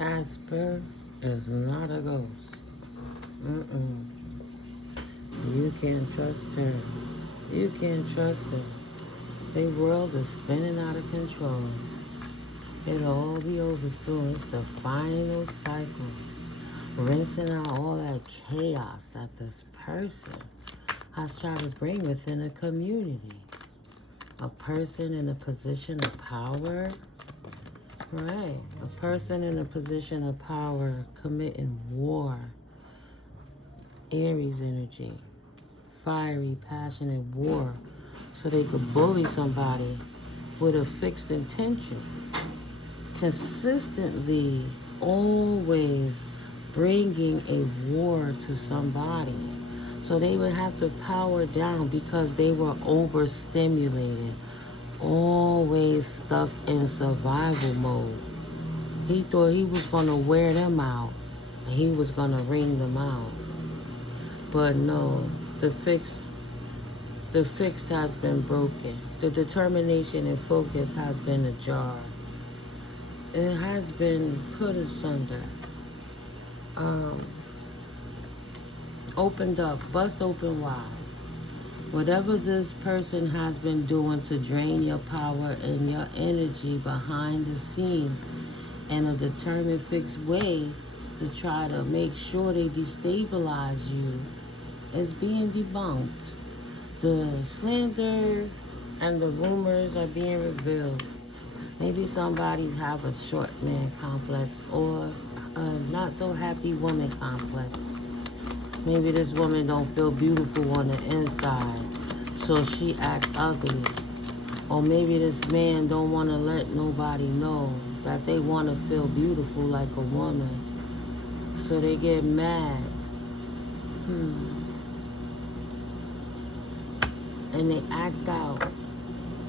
Casper is not a ghost. You can't trust her. You can't trust her. The world is spinning out of control. It'll all be over soon. It's the final cycle. Rinsing out all that chaos that this person has tried to bring within a community. A person in a position of power. Right. A person in a position of power committing war. Aries energy. Fiery, passionate war. So they could bully somebody with a fixed intention. Consistently, always bringing a war to somebody. So they would have to power down because they were overstimulated. Always stuck in survival mode. He thought he was going to wear them out. And he was going to wring them out. But no, the fix has been broken. The determination and focus has been ajar. It has been put asunder. Opened up, bust open wide. Whatever this person has been doing to drain your power and your energy behind the scenes in a determined, fixed way to try to make sure they destabilize you is being debunked. The slander and the rumors are being revealed. Maybe somebody have a short man complex or a not so happy woman complex. Maybe this woman don't feel beautiful on the inside, so she act ugly. Or maybe this man don't want to let nobody know that they want to feel beautiful like a woman, so they get mad. And they act out,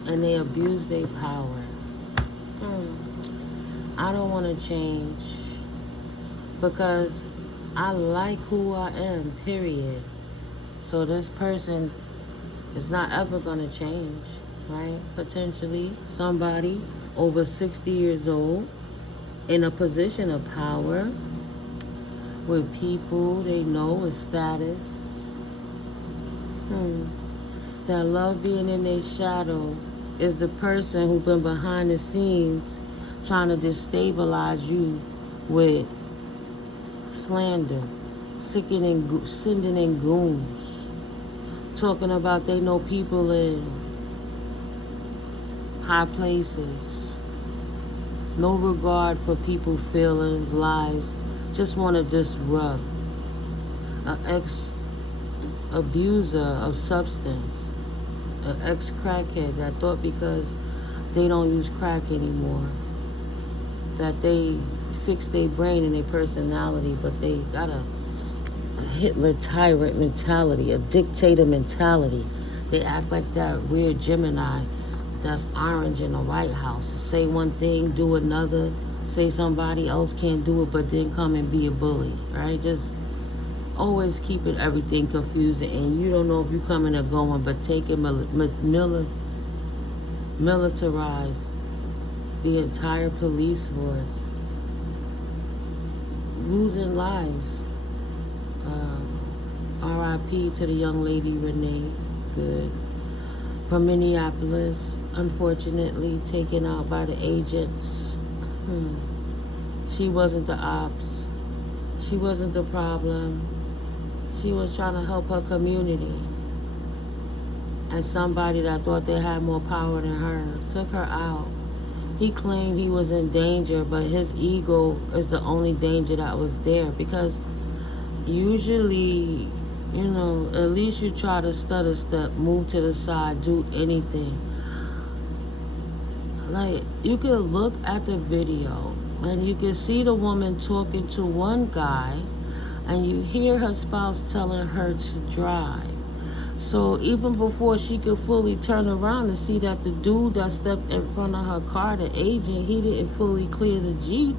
and they abuse their power. I don't want to change because I like who I am, period. So this person is not ever going to change, right? Potentially somebody over 60 years old in a position of power with people they know with status. That love being in their shadow is the person who's been behind the scenes trying to destabilize you with slander, sending in goons, talking about they know people in high places, no regard for people's feelings, lives, just want to disrupt. An ex-abuser of substance, an ex-crackhead that thought because they don't use crack anymore that they fix their brain and their personality, but they got a Hitler tyrant mentality, a dictator mentality. They act like that weird Gemini that's orange in the White House. Say one thing, do another, say somebody else can't do it, but then come and be a bully, right? Just always keeping everything confusing, and you don't know if you're coming or going, but taking militarize the entire police force, losing lives. R.I.P. to the young lady Renee Good from Minneapolis, unfortunately taken out by the agents. She wasn't the ops. She wasn't the problem. She was trying to help her community. And somebody that thought they had more power than her took her out. He claimed he was in danger, but his ego is the only danger that was there. Because usually, at least you try to stutter step, move to the side, do anything. Like, you can look at the video and you can see the woman talking to one guy and you hear her spouse telling her to drive. So even before she could fully turn around and see that the dude that stepped in front of her car, the agent, he didn't fully clear the Jeep,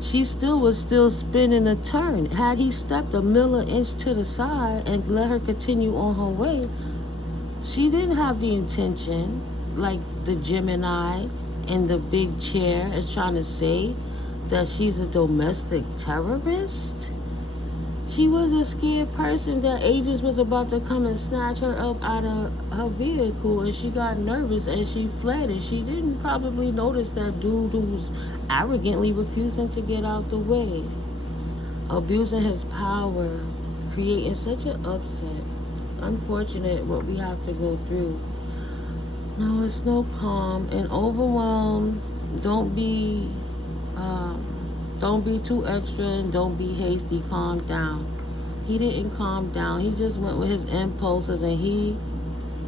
she was still spinning a turn. Had he stepped a milli-inch to the side and let her continue on her way, she didn't have the intention, like the Gemini in the big chair is trying to say, that she's a domestic terrorist? She was a scared person that agents was about to come and snatch her up out of her vehicle, and she got nervous and she fled, and she didn't probably notice that dude who was arrogantly refusing to get out the way, abusing his power, creating such an upset. It's unfortunate what we have to go through. No, it's no calm and overwhelmed. Don't be too extra and don't be hasty. Calm down. He didn't calm down. He just went with his impulses and he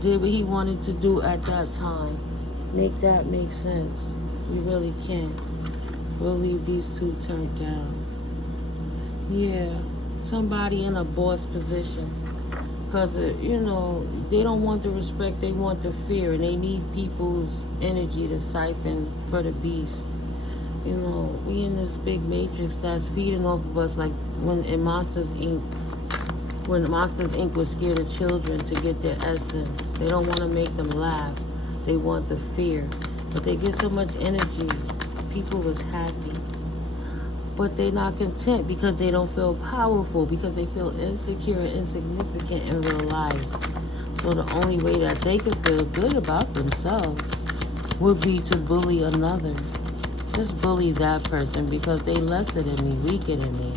did what he wanted to do at that time. Make that make sense. We really can't. We'll leave these two turned down. Yeah, somebody in a boss position. Because, they don't want the respect, they want the fear, and they need people's energy to siphon for the beast. We in this big matrix that's feeding off of us, like when Monsters Inc. When Monsters Inc. was scared of children to get their essence. They don't want to make them laugh. They want the fear. But they get so much energy. People was happy. But they're not content because they don't feel powerful, because they feel insecure and insignificant in real life. So the only way that they can feel good about themselves would be to bully another. Just bully that person because they lesser than me, weaker than me.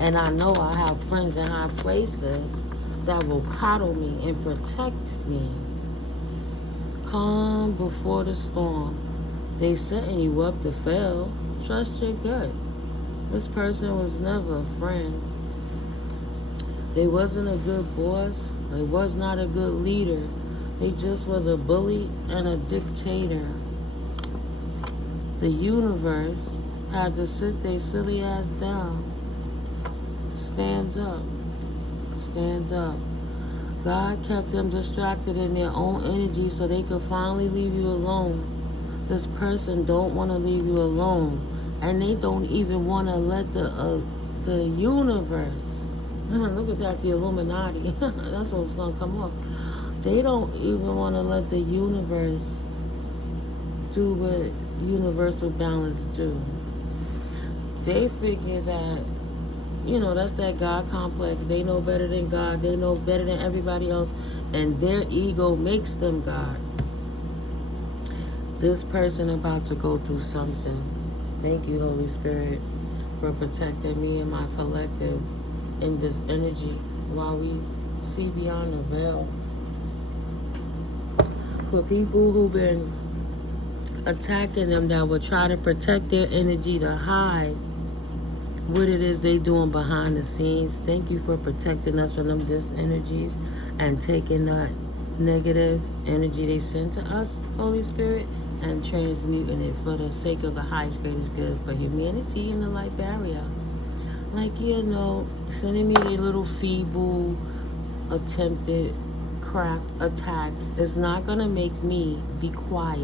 And I know I have friends in high places that will coddle me and protect me. Calm before the storm. They setting you up to fail. Trust your gut. This person was never a friend. They wasn't a good boss. They was not a good leader. They just was a bully and a dictator. The universe had to sit their silly ass down. Stand up. Stand up. God kept them distracted in their own energy so they could finally leave you alone. This person don't want to leave you alone. And they don't even want to let the universe, look at that, the Illuminati, that's what's going to come off. They don't even want to let the universe do what universal balance do. They figure that, that's that God complex. They know better than God. They know better than everybody else. And their ego makes them God. This person about to go through something. Thank you, Holy Spirit, for protecting me and my collective in this energy while we see beyond the veil. For people who've been attacking them that will try to protect their energy to hide what it is they doing behind the scenes, thank you for protecting us from them dis-energies and taking that negative energy they send to us, Holy Spirit, and transmuting it for the sake of the highest, greatest good for humanity and the light barrier. Like, sending me their little feeble, attempted craft attacks is not going to make me be quiet.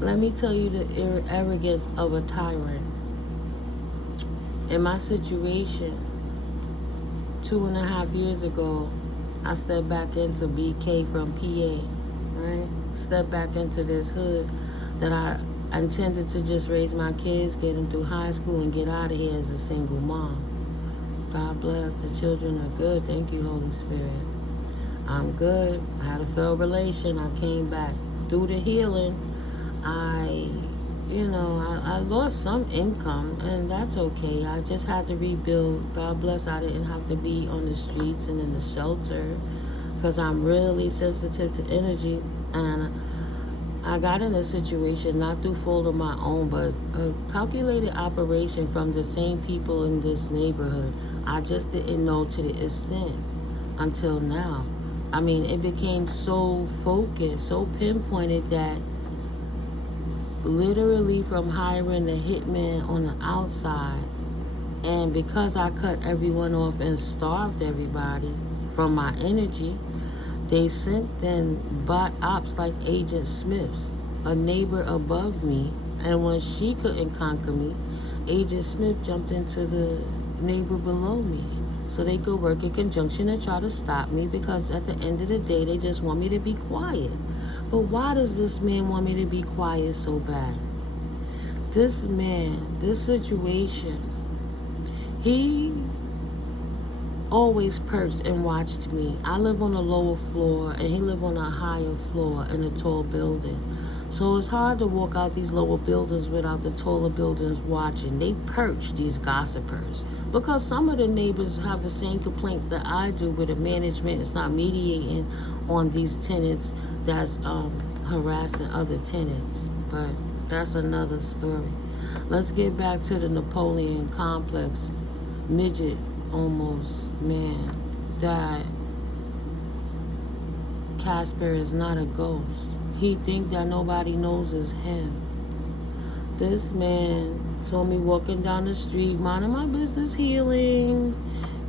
Let me tell you the arrogance of a tyrant. In my situation, 2.5 years ago, I stepped back into BK from PA, right? Stepped back into this hood that I intended to just raise my kids, get them through high school, and get out of here as a single mom. God bless. The children are good. Thank you, Holy Spirit. I'm good. I had a failed relation. I came back. Through the healing, I lost some income, and that's okay. I just had to rebuild. God bless, I didn't have to be on the streets and in the shelter because I'm really sensitive to energy. And I got in a situation, not through fault of my own, but a calculated operation from the same people in this neighborhood. I just didn't know to the extent until now. I mean, it became so focused, so pinpointed that literally from hiring a hitman on the outside, and because I cut everyone off and starved everybody from my energy, they sent in bot ops like Agent Smith's, a neighbor above me, and when she couldn't conquer me, Agent Smith jumped into the neighbor below me so they could work in conjunction and try to stop me, because at the end of the day, they just want me to be quiet. But why does this man want me to be quiet so bad? This man, this situation, he always perched and watched me. I live on a lower floor and he lived on a higher floor in a tall building. So it's hard to walk out these lower buildings without the taller buildings watching. They perch these gossipers because some of the neighbors have the same complaints that I do, where the management is not mediating on these tenants that's harassing other tenants. But that's another story. Let's get back to the Napoleon complex. Midget almost man that Casper is not a ghost. He think that nobody knows is him. This man saw me walking down the street, minding my business, healing,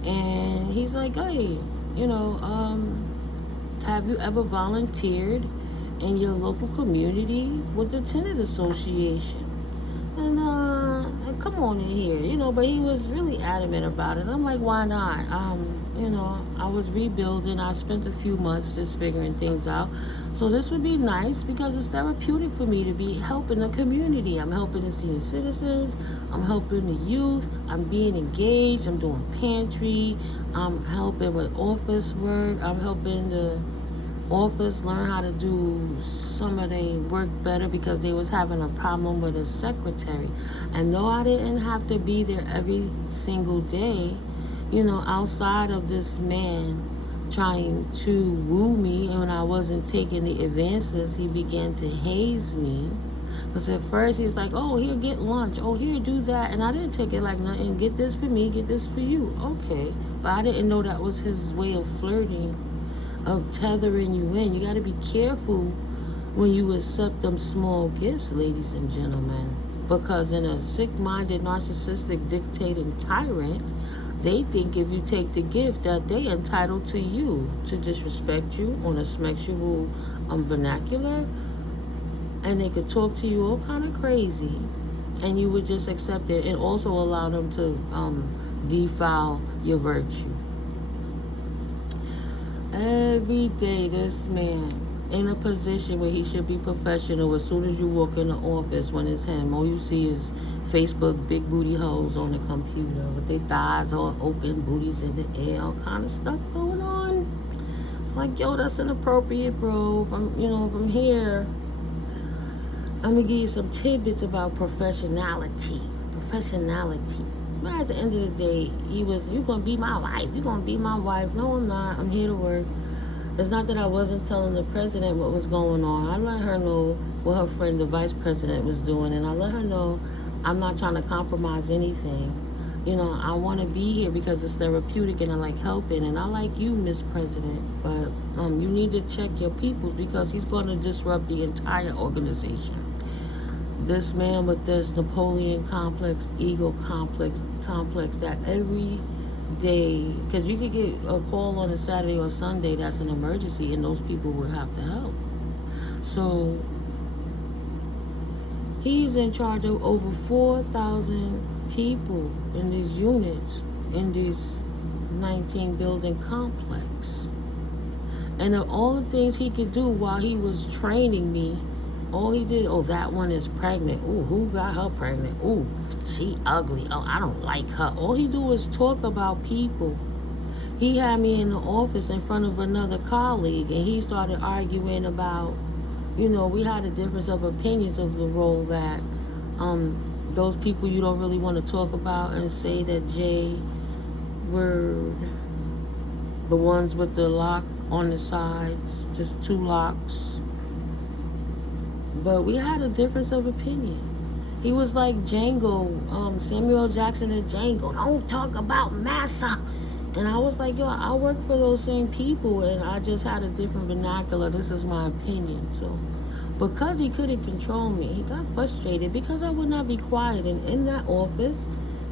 and he's like, hey, have you ever volunteered in your local community with the tenant association? And come on in here, but he was really adamant about it. I'm like, why not? I was rebuilding. I spent a few months just figuring things out. So this would be nice because it's therapeutic for me to be helping the community. I'm helping the senior citizens. I'm helping the youth. I'm being engaged. I'm doing pantry. I'm helping with office work. I'm helping the office learn how to do some of their work better because they was having a problem with a secretary. And though I didn't have to be there every single day, outside of this man trying to woo me, and when I wasn't taking the advances, he began to haze me. Because at first he's like, oh, here, get lunch. Oh, here, do that. And I didn't take it like nothing. Get this for me, get this for you. Okay. But I didn't know that was his way of flirting, of tethering you in. You got to be careful when you accept them small gifts, ladies and gentlemen. Because in a sick-minded, narcissistic, dictating tyrant, they think if you take the gift that they entitled to you, to disrespect you on a sexual vernacular, and they could talk to you all kind of crazy, and you would just accept it and also allow them to defile your virtue. Every day, this man in a position where he should be professional. As soon as you walk in the office, when it's him, all you see is Facebook big booty hoes on the computer with their thighs all open, booties in the air, all kind of stuff going on. It's like, yo, that's inappropriate, bro. If I'm here, I'm gonna give you some tidbits about professionality. But at the end of the day, you're gonna be my wife. You're gonna be my wife. No, I'm not. I'm here to work. It's not that I wasn't telling the president what was going on. I let her know what her friend, the vice president, was doing, and I let her know I'm not trying to compromise anything. I want to be here because it's therapeutic and I like helping, and I like you, Miss President, but you need to check your people because he's going to disrupt the entire organization. This man with this Napoleon complex, ego complex that every day, because you could get a call on a Saturday or Sunday that's an emergency and those people would have to help. So he's in charge of over 4,000 people in these units, in this 19 building complex. And of all the things he could do while he was training me, all he did, oh, that one is pregnant. Ooh, who got her pregnant? Ooh, she ugly. Oh, I don't like her. All he do is talk about people. He had me in the office in front of another colleague, and he started arguing about, we had a difference of opinions of the role that those people you don't really want to talk about, and say that Jay were the ones with the lock on the sides, just 2 locks. But we had a difference of opinion. He was like Django, Samuel Jackson and Django. Don't talk about massa. And I was like, yo, I work for those same people, and I just had a different vernacular. This is my opinion. So because he couldn't control me, he got frustrated because I would not be quiet. And in that office,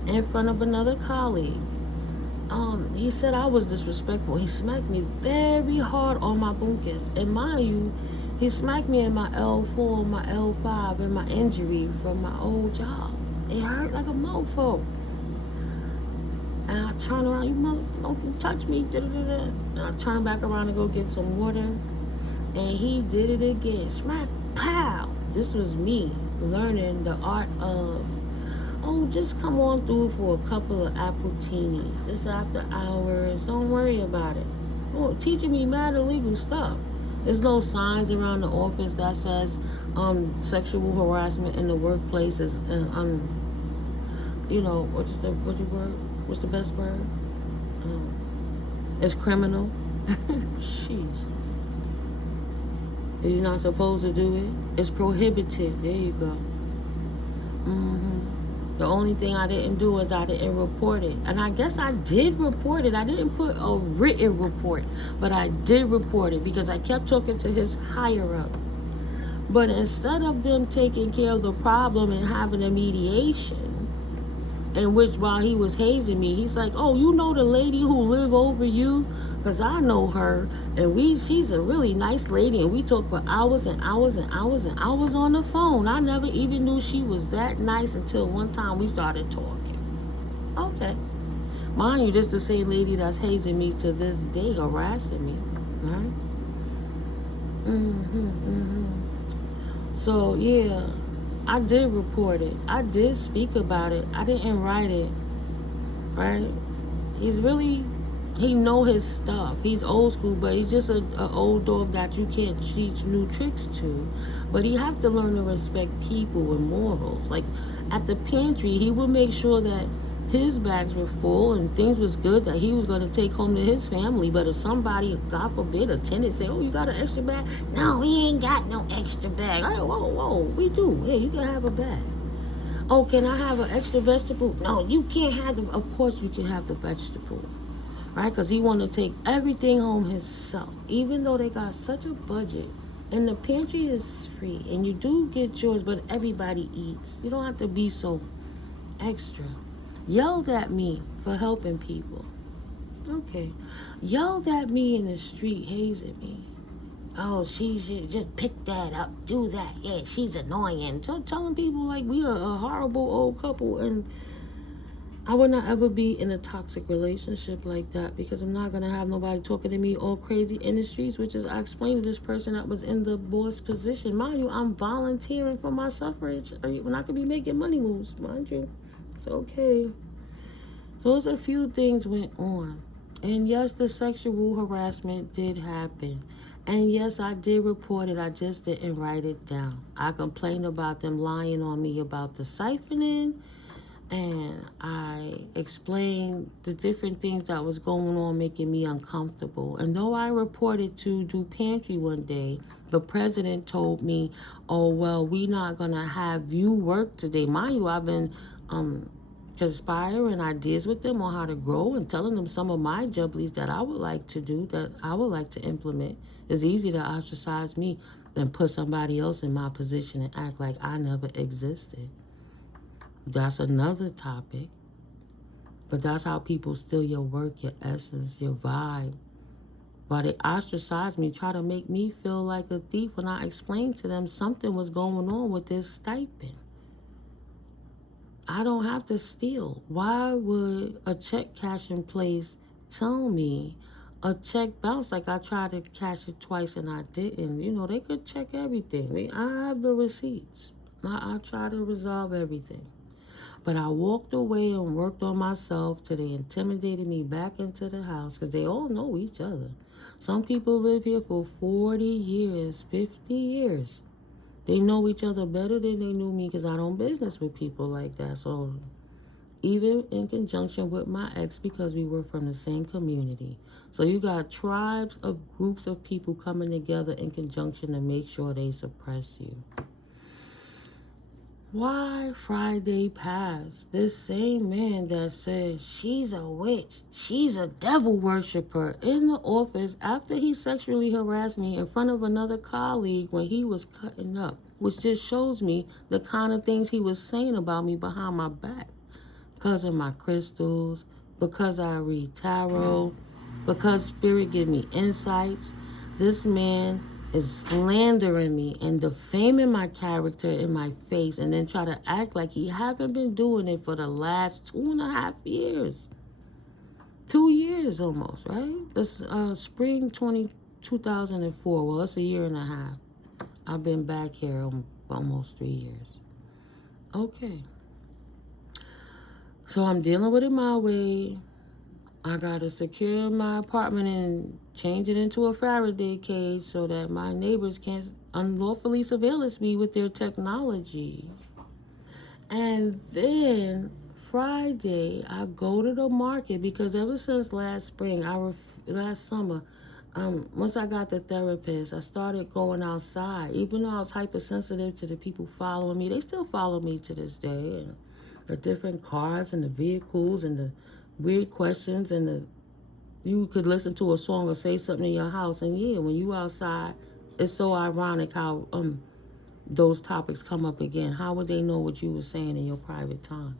in front of another colleague, he said I was disrespectful. He smacked me very hard on my bunkus. And mind you, he smacked me in my L4, my L5, and my injury from my old job. It hurt like a mofo. And I turned around, you mother, don't you touch me, da-da-da-da. And I turned back around to go get some water. And he did it again. Smack, pow. This was me learning the art of, oh, just come on through for a couple of appuccinis. It's after hours. Don't worry about it. Oh, teaching me mad illegal stuff. There's no signs around the office that says sexual harassment in the workplace is what's the word? What's the best word? It's criminal. Jeez. You're not supposed to do it. It's prohibited. There you go. The only thing I didn't do is I didn't report it. And I guess I did report it. I didn't put a written report, but I did report it because I kept talking to his higher up. But instead of them taking care of the problem and having a mediation, in which while he was hazing me, he's like, oh, you know the lady who live over you? Because I know her, and she's a really nice lady, and we talk for hours and hours and hours and hours on the phone. I never even knew she was that nice until one time we started talking. Okay. Mind you, this the same lady that's hazing me to this day, harassing me. Right? So, yeah, I did report it. I did speak about it. I didn't write it, right? He know his stuff. He's old school, but he's just an old dog that you can't teach new tricks to. But he have to learn to respect people and morals. Like, at the pantry, he would make sure that his bags were full and things was good that he was going to take home to his family. But if somebody, God forbid, a tenant say, oh, you got an extra bag? No, we ain't got no extra bag. Hey, whoa, we do. Hey, you can have a bag. Oh, can I have an extra vegetable? No, you can't have them. Of course you can have the vegetable. Right? Because he want to take everything home himself. Even though they got such a budget. And the pantry is free. And you do get yours, but everybody eats. You don't have to be so extra. Yelled at me for helping people. Okay. Yelled at me in the street, hazing me. Oh, she should just pick that up, do that. Yeah, she's annoying. So telling people like we are a horrible old couple, and I would not ever be in a toxic relationship like that because I'm not going to have nobody talking to me all crazy in the streets, which is I explained to this person that was in the boss position. Mind you, I'm volunteering for my suffrage. We're not going to be making money moves, mind you. It's okay. So it's a few things went on. And yes, the sexual harassment did happen. And yes, I did report it. I just didn't write it down. I complained about them lying on me about the siphoning. And I explained the different things that was going on making me uncomfortable. And though I reported to do pantry one day, the president told me, oh, well, we not going to have you work today. Mind you, I've been conspiring ideas with them on how to grow and telling them some of my jubblies that I would like to do, that I would like to implement. It's easy to ostracize me than put somebody else in my position and act like I never existed. That's another topic. But that's how people steal your work, your essence, your vibe. While they ostracize me, try to make me feel like a thief when I explained to them something was going on with this stipend. I don't have to steal. Why would a check cashing place tell me a check bounced like I tried to cash it twice and I didn't? You know, they could check everything. I have the receipts. I try to resolve everything. But I walked away and worked on myself till they intimidated me back into the house because they all know each other. Some people live here for 40 years, 50 years. They know each other better than they knew me because I don't business with people like that. So even in conjunction with my ex, because we were from the same community. So you got tribes of groups of people coming together in conjunction to make sure they suppress you. Why Friday passed, this same man that said she's a witch, she's a devil worshiper in the office after he sexually harassed me in front of another colleague when he was cutting up, which just shows me the kind of things he was saying about me behind my back. Because of my crystals, because I read tarot, because Spirit give me insights. This man is slandering me and defaming my character in my face and then try to act like he haven't been doing it for the last 2.5 years. 2 years almost, right? This spring 2004. Well, it's a year and a half. I've been back here almost 3 years. Okay. So I'm dealing with it my way. I gotta secure my apartment and change it into a Faraday cage so that my neighbors can't unlawfully surveillance me with their technology. And then Friday, I go to the market because ever since last spring, last summer, once I got the therapist, I started going outside. Even though I was hypersensitive to the people following me, they still follow me to this day. And the different cars and the vehicles and the weird questions and you could listen to a song or say something in your house. And yeah, when you outside, it's so ironic how those topics come up again. How would they know what you were saying in your private time?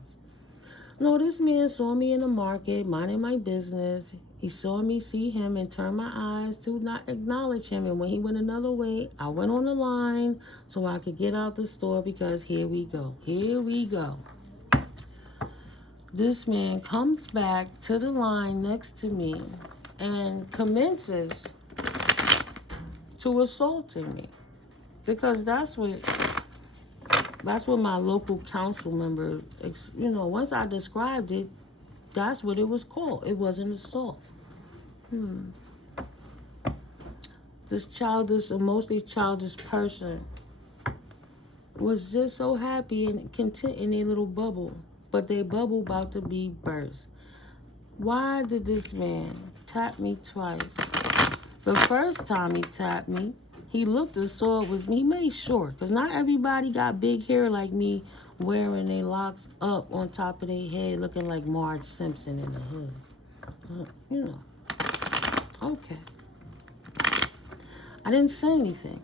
No, this man saw me in the market, minding my business. He saw me see him and turned my eyes to not acknowledge him. And when he went another way, I went on the line so I could get out the store because here we go. Here we go. This man comes back to the line next to me and commences to assaulting me. Because that's what my local council member, once I described it, that's what it was called. It wasn't assault. This childish, emotionally childish person was just so happy and content in their little bubble. But their bubble about to be burst. Why did this man tap me twice? The first time he tapped me, he looked and saw it was me. He made sure, because not everybody got big hair like me, wearing their locks up on top of their head, looking like Marge Simpson in the hood. Okay. I didn't say anything.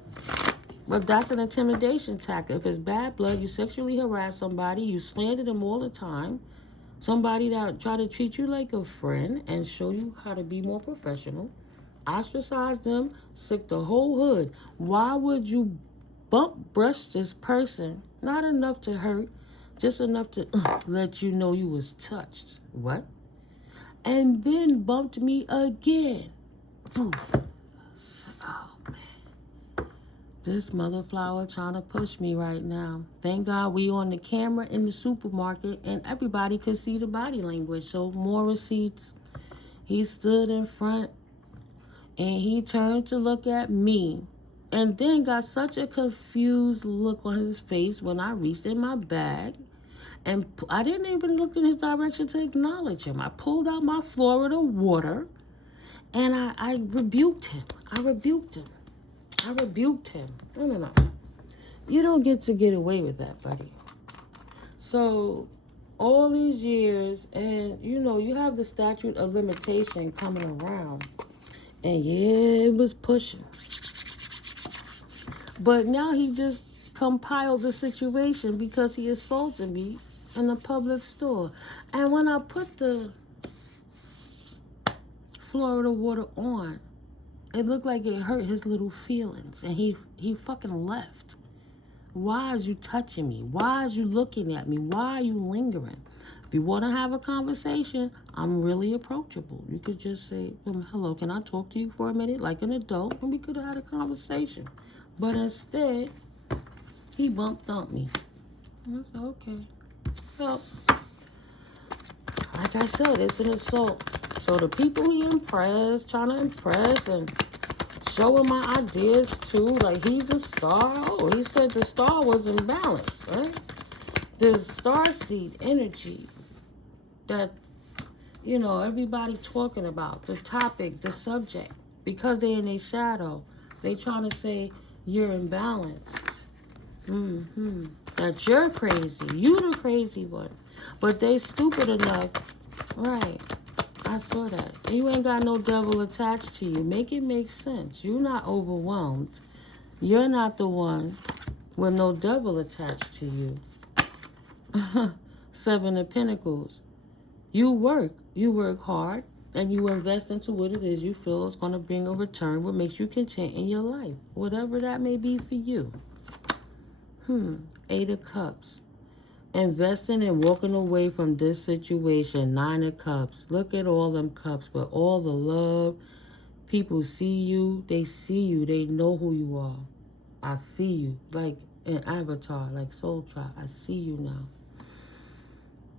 But that's an intimidation tactic. If it's bad blood, you sexually harass somebody, you slander them all the time, somebody that try to treat you like a friend and show you how to be more professional, ostracize them, sick the whole hood. Why would you brush this person? Not enough to hurt, just enough to let you know you was touched. What? And then bumped me again. Poof. Oh, man. This mother flower trying to push me right now. Thank God we on the camera in the supermarket and everybody could see the body language. So more receipts. He stood in front and he turned to look at me and then got such a confused look on his face when I reached in my bag. And I didn't even look in his direction to acknowledge him. I pulled out my Florida water and I rebuked him. I rebuked him. No. You don't get to get away with that, buddy. So all these years, and you have the statute of limitation coming around. And yeah, it was pushing. But now he just compiled the situation because he assaulted me in a public store. And when I put the Florida water on, it looked like it hurt his little feelings. And he fucking left. Why is you touching me? Why is you looking at me? Why are you lingering? If you want to have a conversation, I'm really approachable. You could just say, hello, can I talk to you for a minute? Like an adult, and we could have had a conversation. But instead, he thumped me. I said, okay. Well, like I said, it's an assault. So the people he impressed, trying to impress and showing my ideas too, like he's a star. Oh, he said the star was imbalanced, right? The star seed energy that, everybody talking about, the topic, the subject, because they're in their shadow, they trying to say you're imbalanced. That you're crazy. You the crazy one. But they stupid enough, right? I saw that. You ain't got no devil attached to you. Make it make sense. You're not overwhelmed. You're not the one with no devil attached to you. 7 of Pentacles. You work hard, and you invest into what it is you feel is going to bring a return, what makes you content in your life, whatever that may be for you. 8 of Cups. Investing and walking away from this situation. 9 of Cups. Look at all them cups, but all the love. People see you. They see you. They know who you are. I see you. Like, in Avatar, like Soul Tribe. I see you now.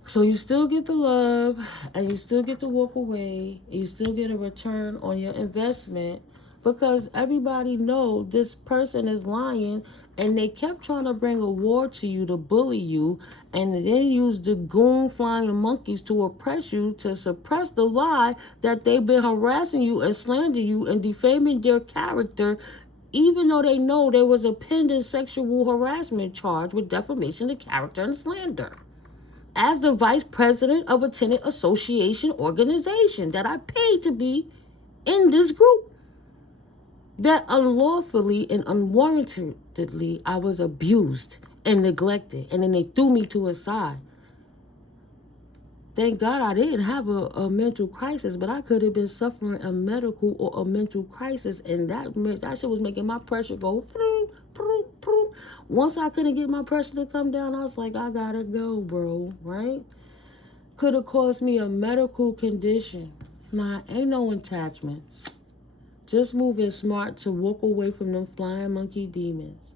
So you still get the love, and you still get to walk away, and you still get a return on your investment, because everybody know this person is lying, and they kept trying to bring a war to you, to bully you, and then use the goon flying monkeys to oppress you, to suppress the lie that they've been harassing you and slandering you and defaming their character, even though they know there was a pending sexual harassment charge with defamation of character and slander. As the vice president of a tenant association organization that I paid to be in this group, that unlawfully and unwarrantedly I was abused and neglected, and then they threw me to a side. Thank God I didn't have a mental crisis, but I could have been suffering a medical or a mental crisis, and that shit was making my pressure go. Once I couldn't get my pressure to come down, I was like, I gotta go, bro, right? Could have caused me a medical condition. Nah, ain't no attachments. Just moving smart to walk away from them flying monkey demons.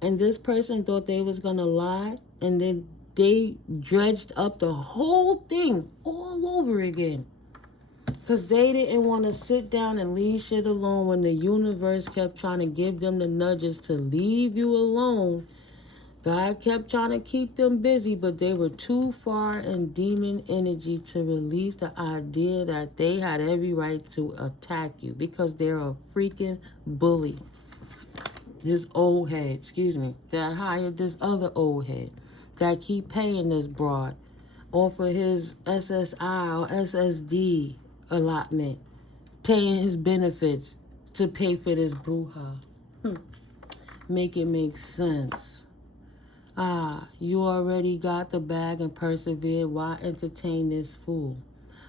And this person thought they was gonna lie, and then they dredged up the whole thing all over again. Because they didn't want to sit down and leave shit alone when the universe kept trying to give them the nudges to leave you alone. God kept trying to keep them busy, but they were too far in demon energy to release the idea that they had every right to attack you, because they're a freaking bully. This old head, that hired this other old head that keep paying this broad off of his SSI or SSD allotment, paying his benefits to pay for this bruja. Make it make sense. You already got the bag and persevered. Why entertain this fool?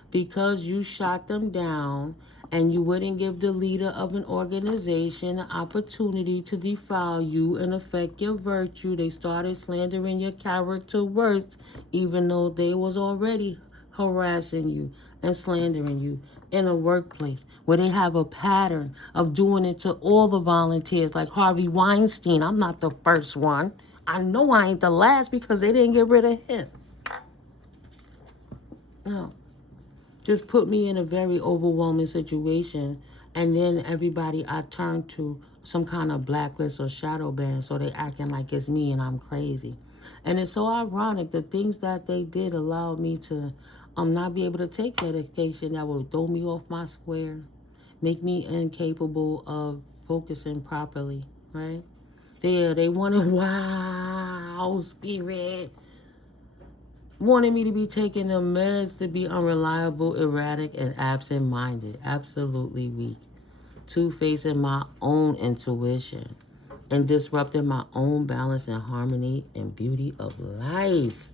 Because you shot them down, and you wouldn't give the leader of an organization an opportunity to defile you and affect your virtue. They started slandering your character worth, even though they was already harassing you and slandering you in a workplace where they have a pattern of doing it to all the volunteers, like Harvey Weinstein. I'm not the first one. I know I ain't the last, because they didn't get rid of him. No. Just put me in a very overwhelming situation, and then everybody I turn to some kind of blacklist or shadow ban, so they acting like it's me and I'm crazy. And it's so ironic, the things that they did allowed me to not be able to take medication that would throw me off my square, make me incapable of focusing properly, right? They wanted, wow, spirit, wanted me to be taking the meds to be unreliable, erratic, and absent-minded. Absolutely weak. Two-facing my own intuition and disrupting my own balance and harmony and beauty of life.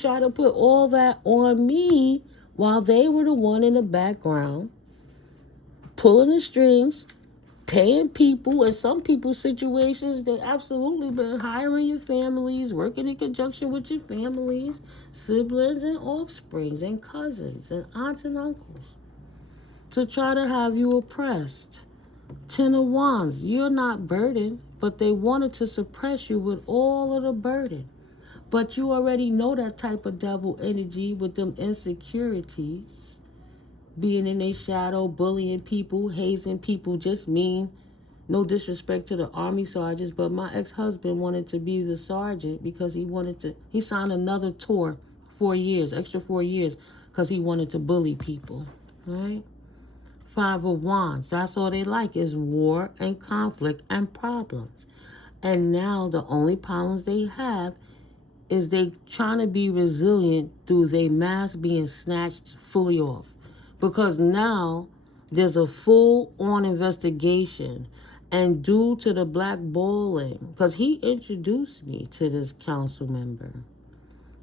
Try to put all that on me while they were the one in the background pulling the strings, paying people. In some people's situations, they absolutely been hiring your families, working in conjunction with your families, siblings and offsprings and cousins and aunts and uncles, to try to have you oppressed. 10 of Wands, you're not burdened, but they wanted to suppress you with all of the burden. But you already know that type of devil energy with them insecurities, being in their shadow, bullying people, hazing people, just mean. No disrespect to the army sergeants, but my ex-husband wanted to be the sergeant because he signed another tour, 4 years, extra 4 years, because he wanted to bully people, right? 5 of Wands, that's all they like is war and conflict and problems. And now the only problems they have is they trying to be resilient through their mask being snatched fully off. Because now there's a full-on investigation. And due to the blackballing, because he introduced me to this council member,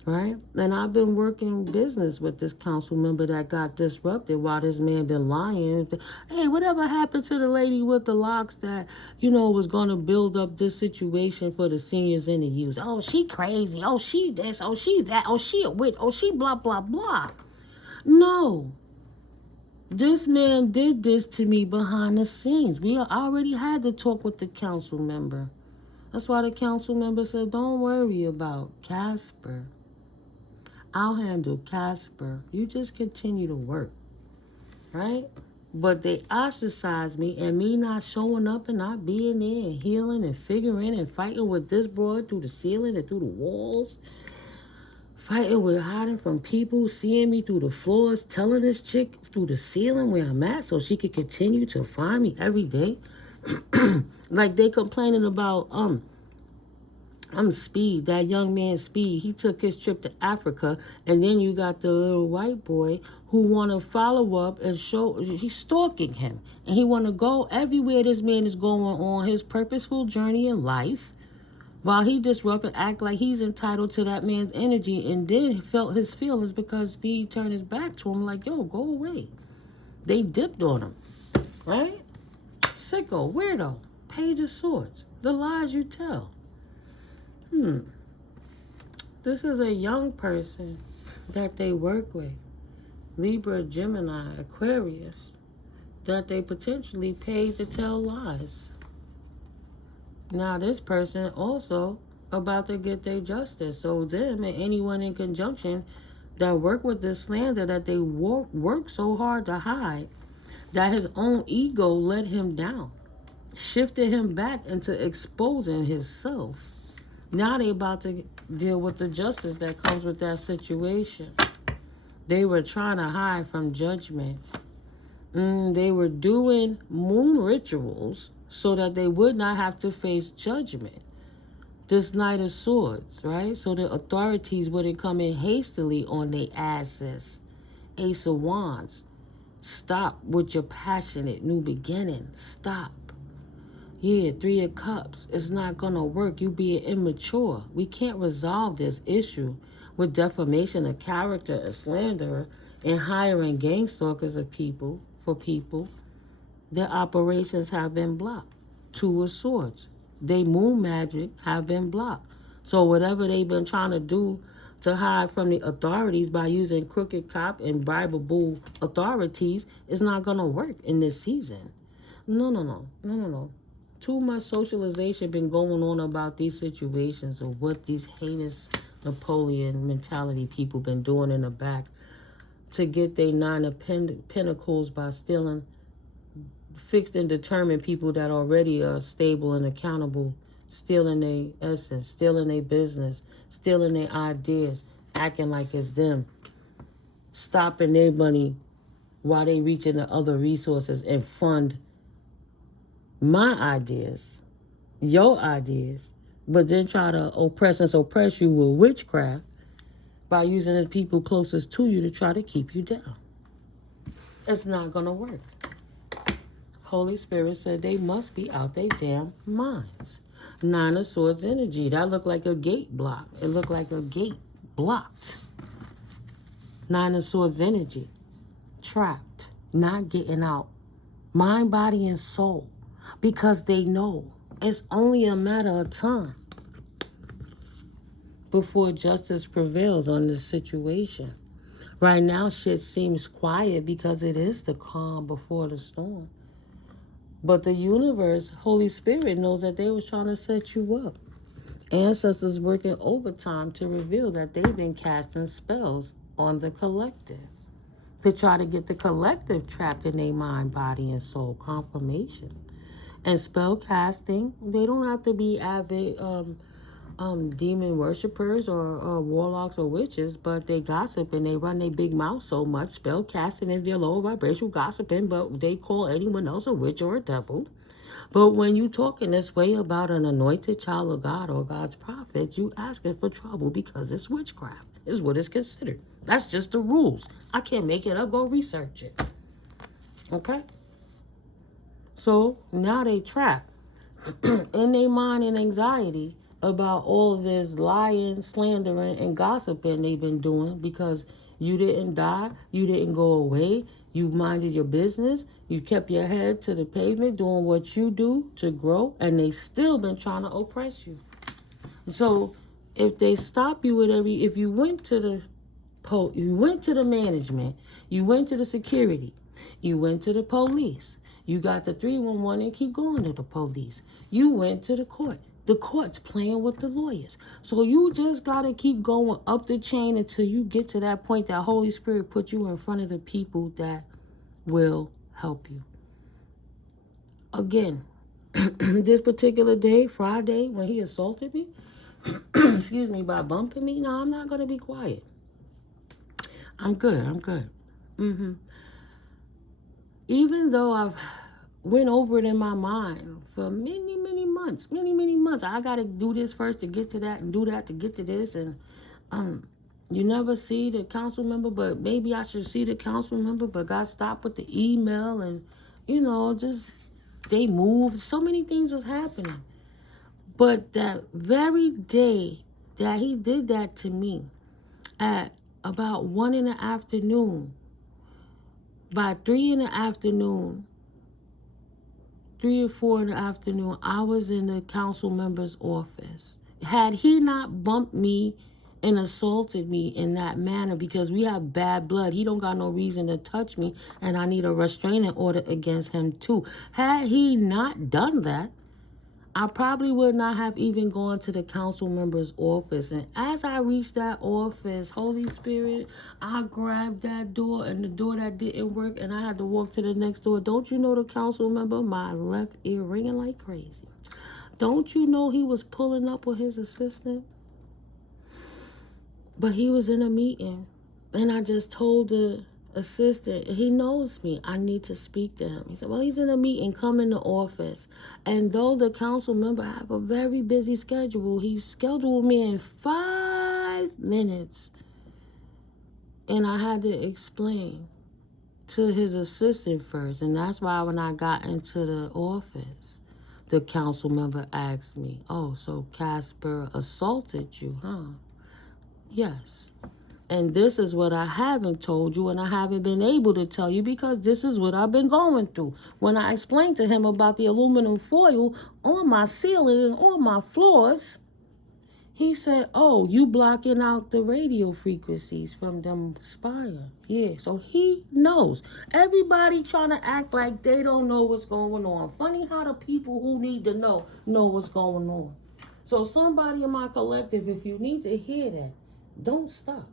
right? And I've been working business with this council member that got disrupted while this man been lying. Hey, whatever happened to the lady with the locks that, was going to build up this situation for the seniors and the youth? Oh, she crazy. Oh, she this. Oh, she that. Oh, she a witch. Oh, she blah, blah, blah. No. This man did this to me behind the scenes. We already had to talk with the council member. That's why the council member said, don't worry about Casper. I'll handle Casper. You just continue to work, right? But they ostracized me, and me not showing up and not being there and healing and figuring and fighting with this broad through the ceiling and through the walls. Fighting with hiding from people, seeing me through the floors, telling this chick through the ceiling where I'm at so she could continue to find me every day. Like they complaining about Speed, that young man Speed. He took his trip to Africa, and then you got the little white boy who want to follow up and show, he's stalking him. And he want to go everywhere this man is going on his purposeful journey in life, while he disrupt and act like he's entitled to that man's energy, and then felt his feelings because Speed turned his back to him like, yo, go away. They dipped on him, right? Sicko, weirdo, Page of Swords, the lies you tell. This is a young person that they work with, Libra, Gemini, Aquarius, that they potentially paid to tell lies. Now this person also about to get their justice. So them and anyone in conjunction that work with this slander that they work so hard to hide, that his own ego let him down, shifted him back into exposing himself. Now they about to deal with the justice that comes with that situation. They were trying to hide from judgment. They were doing moon rituals so that they would not have to face judgment. This Knight of Swords, right? So the authorities wouldn't come in hastily on their asses. Ace of Wands. Stop with your passionate new beginning. Stop. Yeah, Three of Cups. It's not going to work. You being immature. We can't resolve this issue with defamation of character and slander and hiring gang stalkers of people for people. Their operations have been blocked. Two of Swords. They moon magic have been blocked. So whatever they've been trying to do to hide from the authorities by using crooked cop and bribable authorities is not going to work in this season. No. Too much socialization been going on about these situations of what these heinous Napoleon mentality people been doing in the back to get their nine of pentacles by stealing fixed and determined people that already are stable and accountable, stealing their essence, stealing their business, stealing their ideas, acting like it's them, stopping their money while they reach into other resources and fund my ideas, your ideas, but then try to oppress and suppress you with witchcraft by using the people closest to you to try to keep you down. It's not going to work. Holy Spirit said they must be out their damn minds. Nine of Swords energy. That looked like a gate block. It looked like a gate blocked. Nine of Swords energy. Trapped. Not getting out. Mind, body, and soul. Because they know it's only a matter of time before justice prevails on this situation. Right now, shit seems quiet because it is the calm before the storm. But the universe, Holy Spirit, knows that they was trying to set you up. Ancestors working overtime to reveal that they've been casting spells on the collective to try to get the collective trapped in their mind, body, and soul. Confirmation. And spell casting, they don't have to be avid demon worshippers or warlocks or witches, but they gossip and they run their big mouth so much. Spell casting is their lower vibrational gossiping, but they call anyone else a witch or a devil. But when you talking this way about an anointed child of God or God's prophet, you asking for trouble because it's witchcraft. Is what it's considered. That's just the rules. I can't make it up. Go research it. Okay? So now they trapped in their mind and anxiety about all this lying, slandering, and gossiping they've been doing because you didn't die, you didn't go away, you minded your business, you kept your head to the pavement doing what you do to grow, and they still been trying to oppress you. So if they stop you with if you went to the management, you went to the security, you went to the police, you got the 311 and keep going to the police. You went to the court. The court's playing with the lawyers. So you just got to keep going up the chain until you get to that point that Holy Spirit put you in front of the people that will help you. Again, this particular day, Friday, when he assaulted me, excuse me, by bumping me, no, I'm not going to be quiet. I'm good. Even though I've went over it in my mind for many months. I got to do this first to get to that and do that to get to this. And you never see the council member, but maybe I should see the council member, but got stopped with the email and, just they moved. So many things was happening. But that very day that he did that to me at about 1 in the afternoon, by 3 in the afternoon, 3 or 4 in the afternoon, I was in the council member's office. Had he not bumped me and assaulted me in that manner, because we have bad blood, he don't got no reason to touch me, and I need a restraining order against him too. Had he not done that, I probably would not have even gone to the council member's office. And as I reached that office, Holy Spirit, I grabbed that door, and the door that didn't work, and I had to walk to the next door. Don't you know the council member? My left ear ringing like crazy. Don't you know he was pulling up with his assistant? But he was in a meeting, and I just told the assistant, he knows me, I need to speak to him. He said, well, he's in a meeting, come in the office. And though the council member have a very busy schedule, he scheduled me in 5 minutes. And I had to explain to his assistant first. And that's why when I got into the office, the council member asked me, oh, so Casper assaulted you, huh? Yes. And this is what I haven't told you, and I haven't been able to tell you, because this is what I've been going through. When I explained to him about the aluminum foil on my ceiling and on my floors, he said, oh, you blocking out the radio frequencies from them spire. Yeah, so he knows. Everybody trying to act like they don't know what's going on. Funny how the people who need to know what's going on. So somebody in my collective, if you need to hear that, don't stop.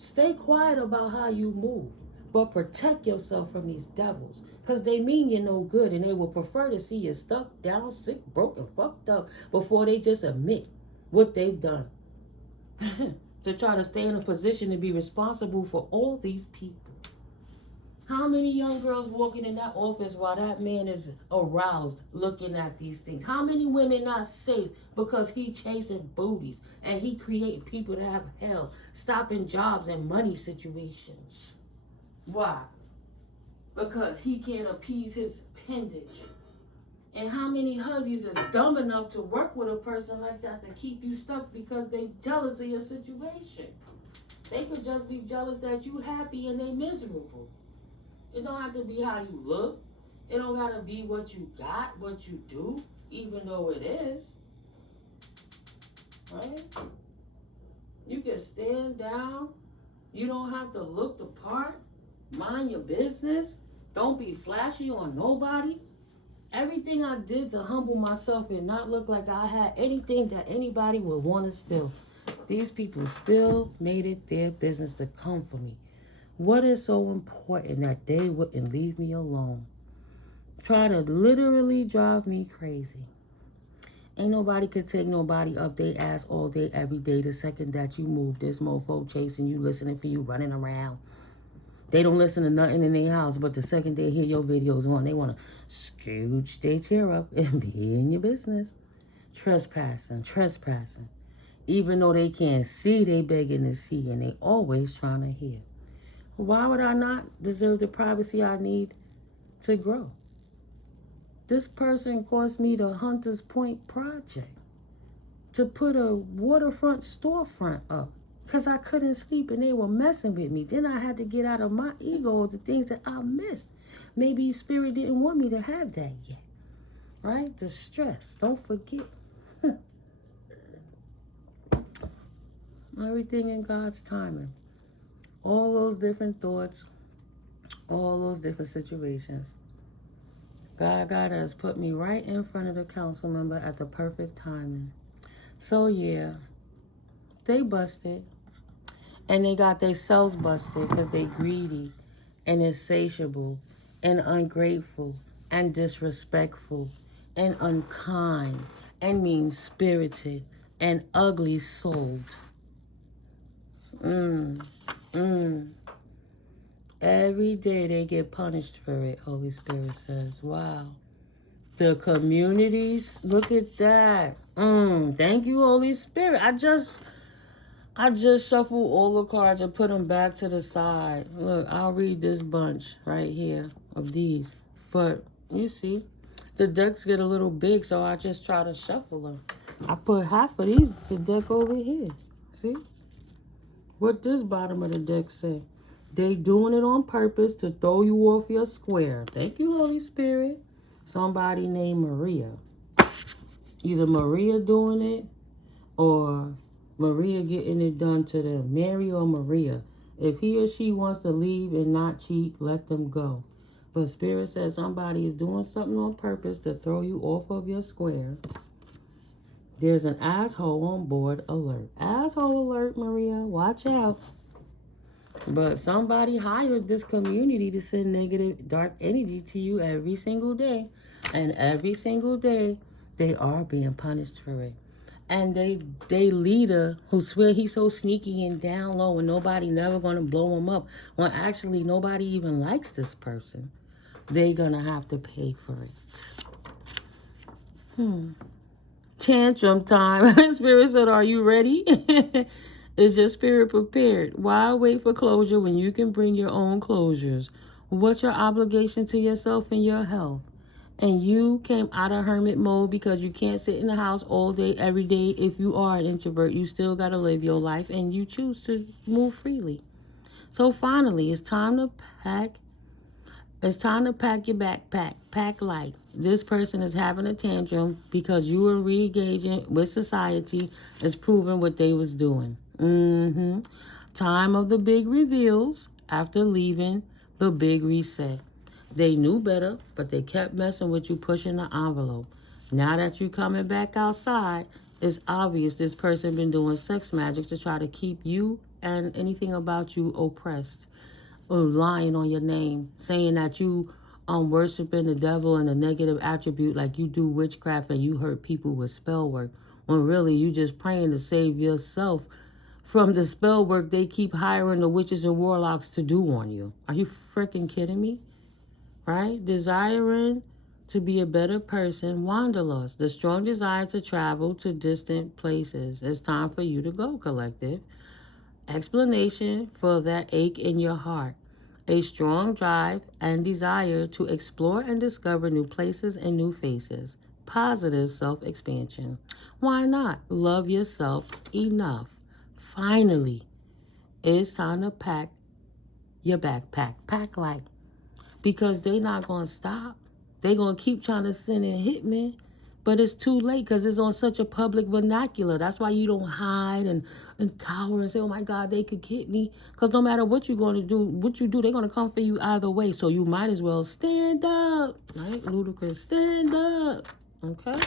Stay quiet about how you move, but protect yourself from these devils, because they mean you no good, and they will prefer to see you stuck, down, sick, broken, fucked up before they just admit what they've done to try to stay in a position to be responsible for all these people. How many young girls walking in that office while that man is aroused looking at these things? How many women not safe because he chasing booties and he creating people to have hell, stopping jobs and money situations? Why? Because he can't appease his appendage. And how many husbands is dumb enough to work with a person like that to keep you stuck because they jealous of your situation? They could just be jealous that you happy and they miserable. It don't have to be how you look. It don't got to be what you got, what you do, even though it is. Right? You can stand down. You don't have to look the part. Mind your business. Don't be flashy on nobody. Everything I did to humble myself and not look like I had anything that anybody would want to steal. These people still made it their business to come for me. What is so important that they wouldn't leave me alone? Try to literally drive me crazy. Ain't nobody could take nobody up their ass all day, every day. The second that you move, this mofo chasing you, listening for you, running around. They don't listen to nothing in their house, but the second they hear your videos on, they want to scooch their chair up and be in your business. Trespassing. Even though they can't see, they begging to see, and they always trying to hear. Why would I not deserve the privacy I need to grow? This person cost me the Hunters Point project to put a waterfront storefront up because I couldn't sleep and they were messing with me. Then I had to get out of my ego the things that I missed. Maybe Spirit didn't want me to have that yet. Right? The stress. Don't forget. Everything in God's timing. All those different thoughts, all those different situations. God has put me right in front of the council member at the perfect timing. So yeah, they busted. And they got themselves busted because they greedy and insatiable and ungrateful and disrespectful and unkind and mean-spirited and ugly-souled. Every day they get punished for it, Holy Spirit says. Wow. The communities, look at that. Thank you, Holy Spirit. I just shuffled all the cards and put them back to the side. Look, I'll read this bunch right here of these. But you see, the decks get a little big, so I just try to shuffle them. I put half of the deck over here. See? What this bottom of the deck say? They doing it on purpose to throw you off your square. Thank you, Holy Spirit. Somebody named Maria. Either Maria doing it or Maria getting it done to them. Mary or Maria. If he or she wants to leave and not cheat, let them go. But Spirit says somebody is doing something on purpose to throw you off of your square. There's an asshole on board alert. Asshole alert, Maria. Watch out. But somebody hired this community to send negative, dark energy to you every single day. And every single day, they are being punished for it. And they leader who swear he's so sneaky and down low and nobody never going to blow him up. When actually nobody even likes this person. They going to have to pay for it. Tantrum time. Spirit said, are you ready? Is your spirit prepared? Why wait for closure when you can bring your own closures? What's your obligation to yourself and your health? And you came out of hermit mode because you can't sit in the house all day, every day. If you are an introvert, you still got to live your life and you choose to move freely. So finally, it's time to pack. It's time to pack your backpack. Pack light. This person is having a tantrum because you were re-engaging with society. It's proving what they was doing. Time of the big reveals after leaving the big reset. They knew better, but they kept messing with you, pushing the envelope. Now that you coming back outside, it's obvious this person been doing sex magic to try to keep you and anything about you oppressed. Or lying on your name, saying that you worshiping the devil and a negative attribute like you do witchcraft and you hurt people with spell work. When really you just praying to save yourself from the spell work they keep hiring the witches and warlocks to do on you. Are you freaking kidding me? Right? Desiring to be a better person, wanderlust. The strong desire to travel to distant places. It's time for you to go, collective. Explanation for that ache in your heart. A strong drive and desire to explore and discover new places and new faces. Positive self-expansion. Why not? Love yourself enough. Finally, it's time to pack your backpack. Pack light. Because they not going to stop. They going to keep trying to send in hitmen. But it's too late because it's on such a public vernacular. That's why you don't hide and cower and say, oh, my God, they could hit me. Because no matter what you're going to do, what you do, they're going to come for you either way. So you might as well stand up. Right? Ludicrous. Stand up. Okay?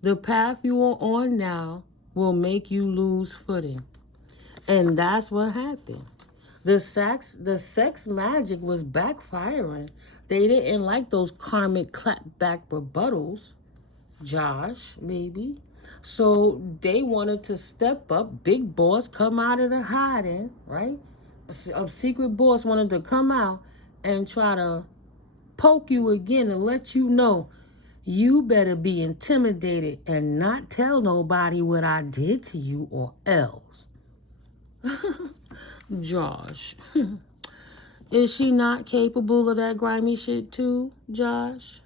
The path you are on now will make you lose footing. And that's what happened. The sex magic was backfiring. They didn't like those karmic clapback rebuttals. Josh, maybe. So they wanted to step up. Big boss come out of the hiding, right? A secret boss wanted to come out and try to poke you again and let you know you better be intimidated and not tell nobody what I did to you or else. Josh. Is she not capable of that grimy shit too, Josh?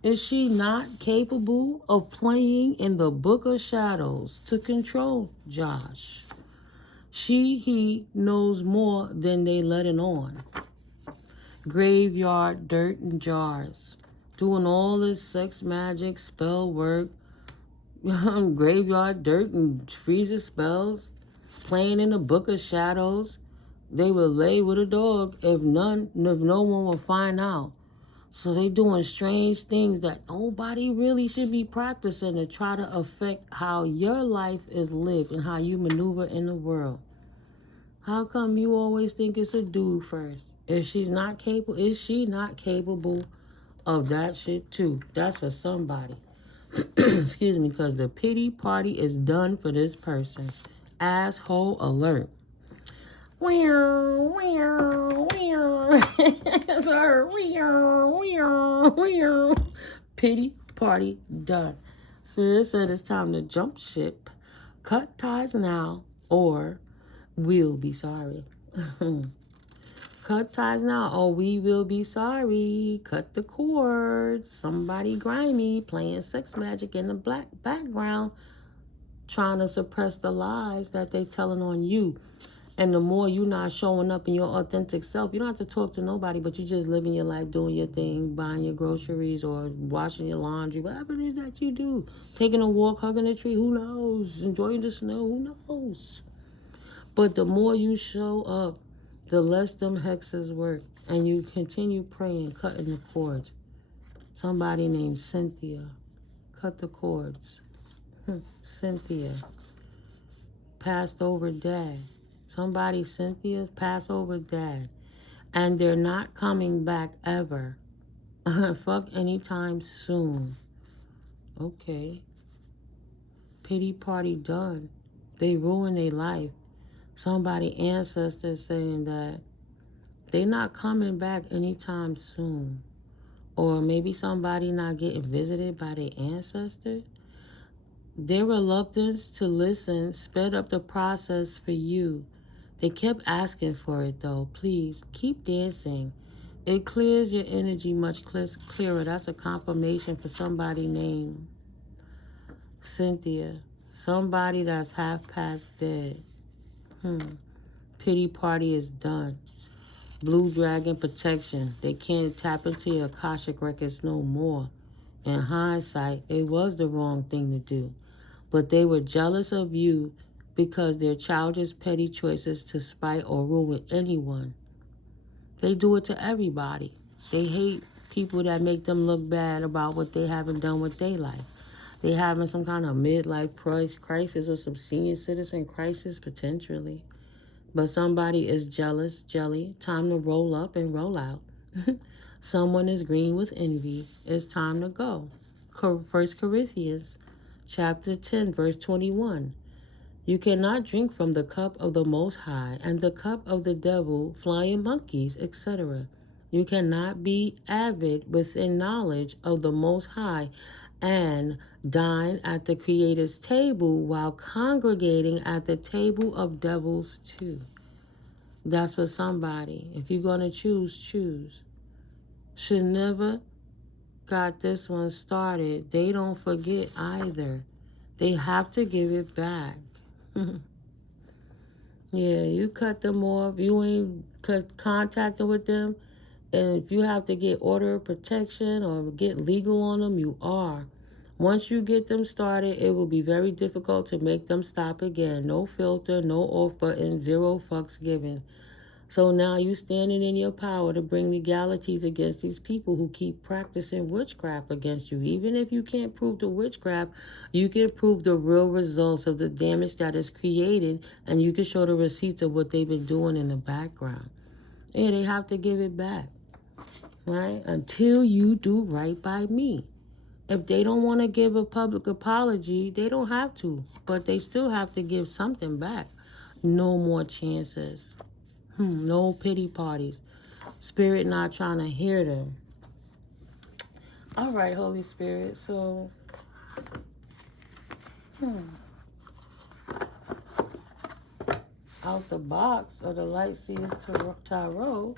Is she not capable of playing in the book of shadows to control Josh? He knows more than they letting on. Graveyard, dirt, and jars. Doing all this sex magic, spell work. Graveyard, dirt, and freezer spells. Playing in the book of shadows. They will lay with a dog if no one will find out. So they doing strange things that nobody really should be practicing to try to affect how your life is lived and how you maneuver in the world. How come you always think it's a dude first? If she's not capable, is she not capable of that shit too? That's for somebody. Excuse me, because the pity party is done for this person. Asshole alert. Pity party done. Spirit said it's time to jump ship. Cut ties now, or we'll be sorry. Cut ties now, or we will be sorry. Cut the cords. Somebody grimy playing sex magic in the black background, trying to suppress the lies that they telling on you. And the more you not showing up in your authentic self, you don't have to talk to nobody, but you just living your life, doing your thing, buying your groceries or washing your laundry, whatever it is that you do. Taking a walk, hugging a tree, who knows? Enjoying the snow, who knows? But the more you show up, the less them hexes work. And you continue praying, cutting the cords. Somebody named Cynthia. Cut the cords. Cynthia. Passed over dad. Somebody, Cynthia, passed over dad. And they're not coming back ever. Fuck anytime soon. Okay. Pity party done. They ruined their life. Somebody ancestor saying that they not coming back anytime soon. Or maybe somebody not getting visited by their ancestor. Their reluctance to listen sped up the process for you. They kept asking for it though. Please, keep dancing. It clears your energy much clearer. That's a confirmation for somebody named Cynthia. Somebody that's half past dead. Pity party is done. Blue Dragon protection. They can't tap into your Akashic records no more. In hindsight, it was the wrong thing to do. But they were jealous of you because their childish petty choices to spite or ruin anyone. They do it to everybody. They hate people that make them look bad about what they haven't done with their life. They having some kind of midlife crisis or some senior citizen crisis potentially. But somebody is jealous, jelly. Time to roll up and roll out. Someone is green with envy. It's time to go. 1 Corinthians chapter 10, verse 21. You cannot drink from the cup of the Most High and the cup of the devil, flying monkeys, etc. You cannot be avid within knowledge of the Most High and dine at the Creator's table while congregating at the table of devils too. That's for somebody. If you're going to choose, choose. Should never got this one started. They don't forget either. They have to give it back. Yeah, you cut them off. You ain't contacting with them. And if you have to get order of protection or get legal on them, you are. Once you get them started, it will be very difficult to make them stop again. No filter, no off button, zero fucks given. So now you standing in your power to bring legalities against these people who keep practicing witchcraft against you. Even if you can't prove the witchcraft, you can prove the real results of the damage that is created, and you can show the receipts of what they've been doing in the background. And they have to give it back, right? Until you do right by me. If they don't want to give a public apology, they don't have to. But they still have to give something back. No more chances. No pity parties. Spirit not trying to hear them. All right, Holy Spirit. So, out the box of the Light Seers Tarot.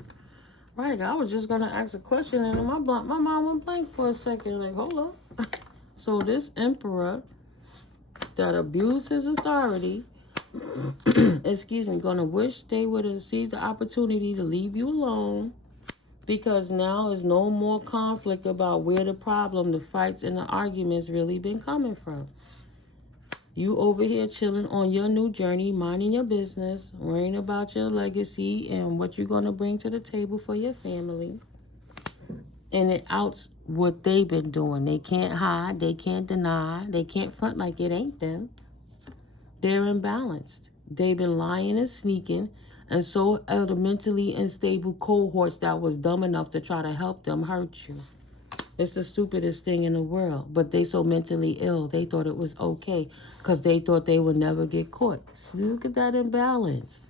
Right, I was just going to ask a question, and my mind went blank for a second. Like, hold up. So this emperor that abused his authority, excuse me, gonna wish they would have seized the opportunity to leave you alone, because now is no more conflict about where the problem, the fights, and the arguments really been coming from. You over here chilling on your new journey, minding your business, worrying about your legacy and what you're gonna bring to the table for your family. And it outs what they've been doing. They can't hide. They can't deny. They can't front like it ain't them. They're imbalanced. They've been lying and sneaking. And so are the mentally unstable cohorts that was dumb enough to try to help them hurt you. It's the stupidest thing in the world. But they so mentally ill, they thought it was okay because they thought they would never get caught. See, look at that imbalance.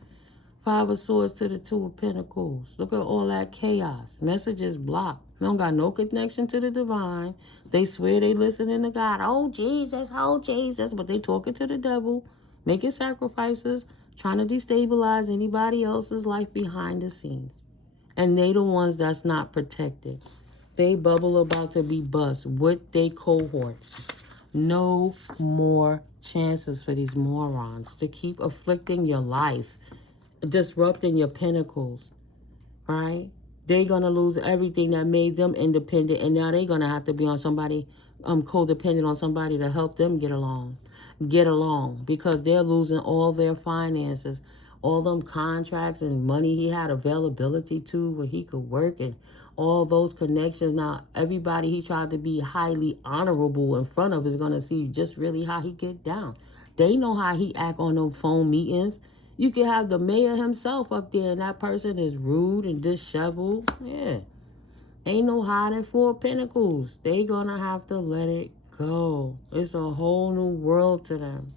5 of Swords to the 2 of Pentacles. Look at all that chaos. Messages blocked. They don't got no connection to the divine. They swear they listening to God. Oh, Jesus. But they talking to the devil, making sacrifices, trying to destabilize anybody else's life behind the scenes. And they the ones that's not protected. They bubble about to be bust with they cohorts. No more chances for these morons to keep afflicting your life, disrupting your pinnacles, right? They're going to lose everything that made them independent, and now they're going to have to be on somebody, codependent on somebody to help them get along, because they're losing all their finances, all them contracts and money he had availability to where he could work and all those connections. Now, everybody he tried to be highly honorable in front of is going to see just really how he get down. They know how he act on them phone meetings. You can have the mayor himself up there and that person is rude and disheveled. Yeah. Ain't no hiding 4 of Pentacles. They gonna have to let it go. It's a whole new world to them.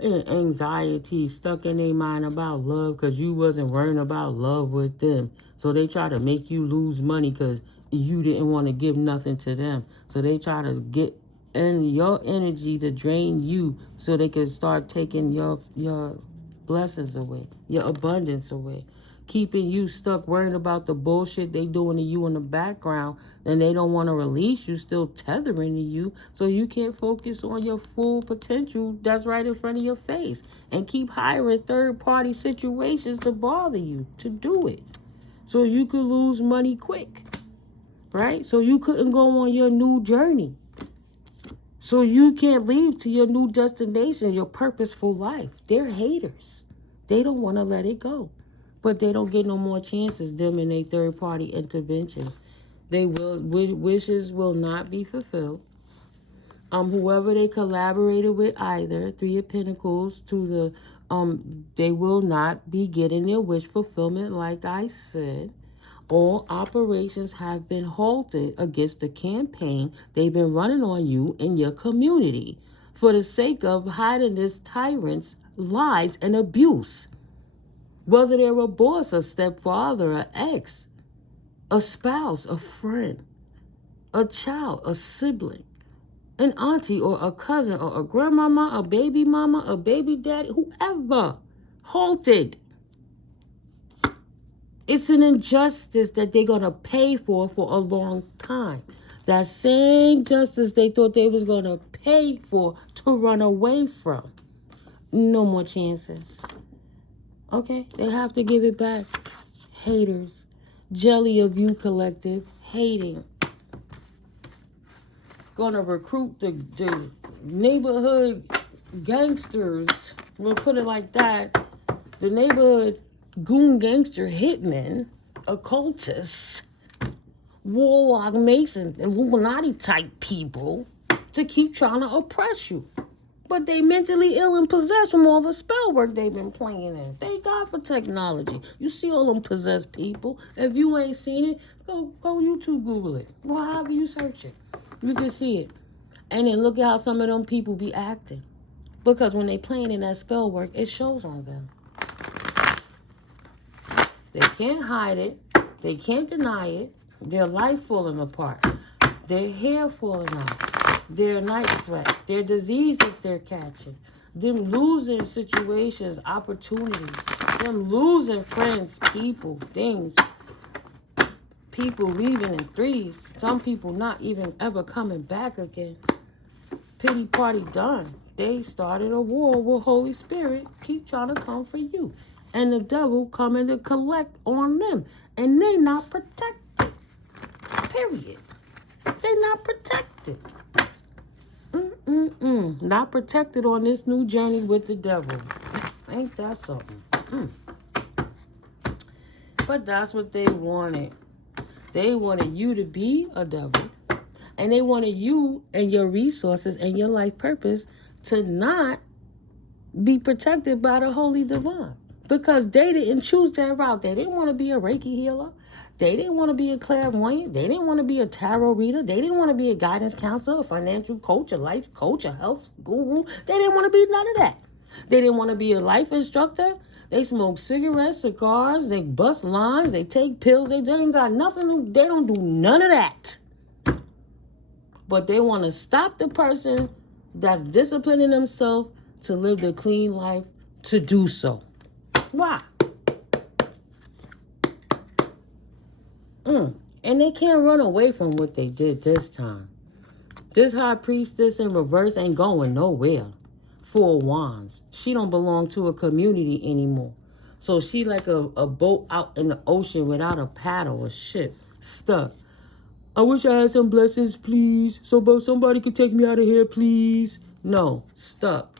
And anxiety stuck in their mind about love because you wasn't worrying about love with them. So they try to make you lose money because you didn't want to give nothing to them. So they try to get in your energy to drain you so they can start taking your blessings away, your abundance away, keeping you stuck worrying about the bullshit they doing to you in the background, and they don't want to release you, still tethering to you, so you can't focus on your full potential that's right in front of your face, and keep hiring third-party situations to bother you to do it, so you could lose money quick, right? So you couldn't go on your new journey. So you can't leave to your new destination, your purposeful life. They're haters. They don't want to let it go. But they don't get no more chances, them and their third-party intervention. They will, wishes will not be fulfilled. Whoever they collaborated with either, 3 of Pentacles to the, they will not be getting their wish fulfillment like I said. All operations have been halted against the campaign they've been running on you and your community for the sake of hiding this tyrant's lies and abuse. Whether they're a boss, a stepfather, an ex, a spouse, a friend, a child, a sibling, an auntie or a cousin or a grandmama, a baby mama, a baby daddy, whoever, halted. It's an injustice that they're going to pay for a long time. That same justice they thought they was going to pay for to run away from. No more chances. Okay? They have to give it back. Haters. Jelly of you collective. Hating. Gonna recruit the neighborhood gangsters. We'll put it like that. The neighborhood goon gangster hitmen, occultists, warlock mason, and Illuminati type people to keep trying to oppress you. But they mentally ill and possessed from all the spell work they've been playing in. Thank God for technology. You see all them possessed people. If you ain't seen it, go YouTube, Google it. Well, however you search it, you can see it. And then look at how some of them people be acting. Because when they playing in that spell work, it shows on them. They can't hide it. They can't deny it. Their life falling apart. Their hair falling out. Their night sweats. Their diseases they're catching. Them losing situations, opportunities. Them losing friends, people, things. People leaving in threes. Some people not even ever coming back again. Pity party done. They started a war with Holy Spirit. Keep trying to come for you. And the devil coming to collect on them. And they not protected. Period. They not protected. Not protected on this new journey with the devil. Ain't that something? But that's what they wanted. They wanted you to be a devil. And they wanted you and your resources and your life purpose to not be protected by the Holy Divine. Because they didn't choose that route. They didn't want to be a Reiki healer. They didn't want to be a clairvoyant. They didn't want to be a tarot reader. They didn't want to be a guidance counselor, a financial coach, a life coach, a health guru. They didn't want to be none of that. They didn't want to be a life instructor. They smoke cigarettes, cigars, they bust lines, they take pills. They ain't got nothing. They don't do none of that. But they want to stop the person that's disciplining themselves to live the clean life to do so. Why? And they can't run away from what they did this time. This high priestess in reverse ain't going nowhere. 4 wands. She don't belong to a community anymore. So she like a boat out in the ocean without a paddle, a ship, stuck. I wish I had some blessings, please. Somebody could take me out of here, please. No, stuck.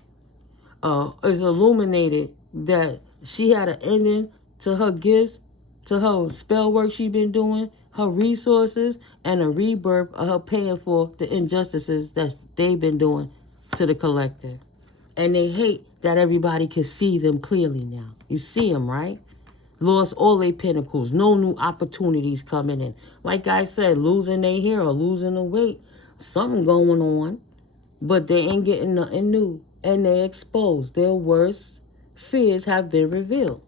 It's illuminated that she had an ending to her gifts, to her spell work she been doing, her resources, and a rebirth of her paying for the injustices that they've been doing to the collective. And they hate that everybody can see them clearly now. You see them, right? Lost all their pinnacles. No new opportunities coming in. Like I said, losing their hair or losing the weight. Something going on. But they ain't getting nothing new. And they exposed. Their worst fears have been revealed.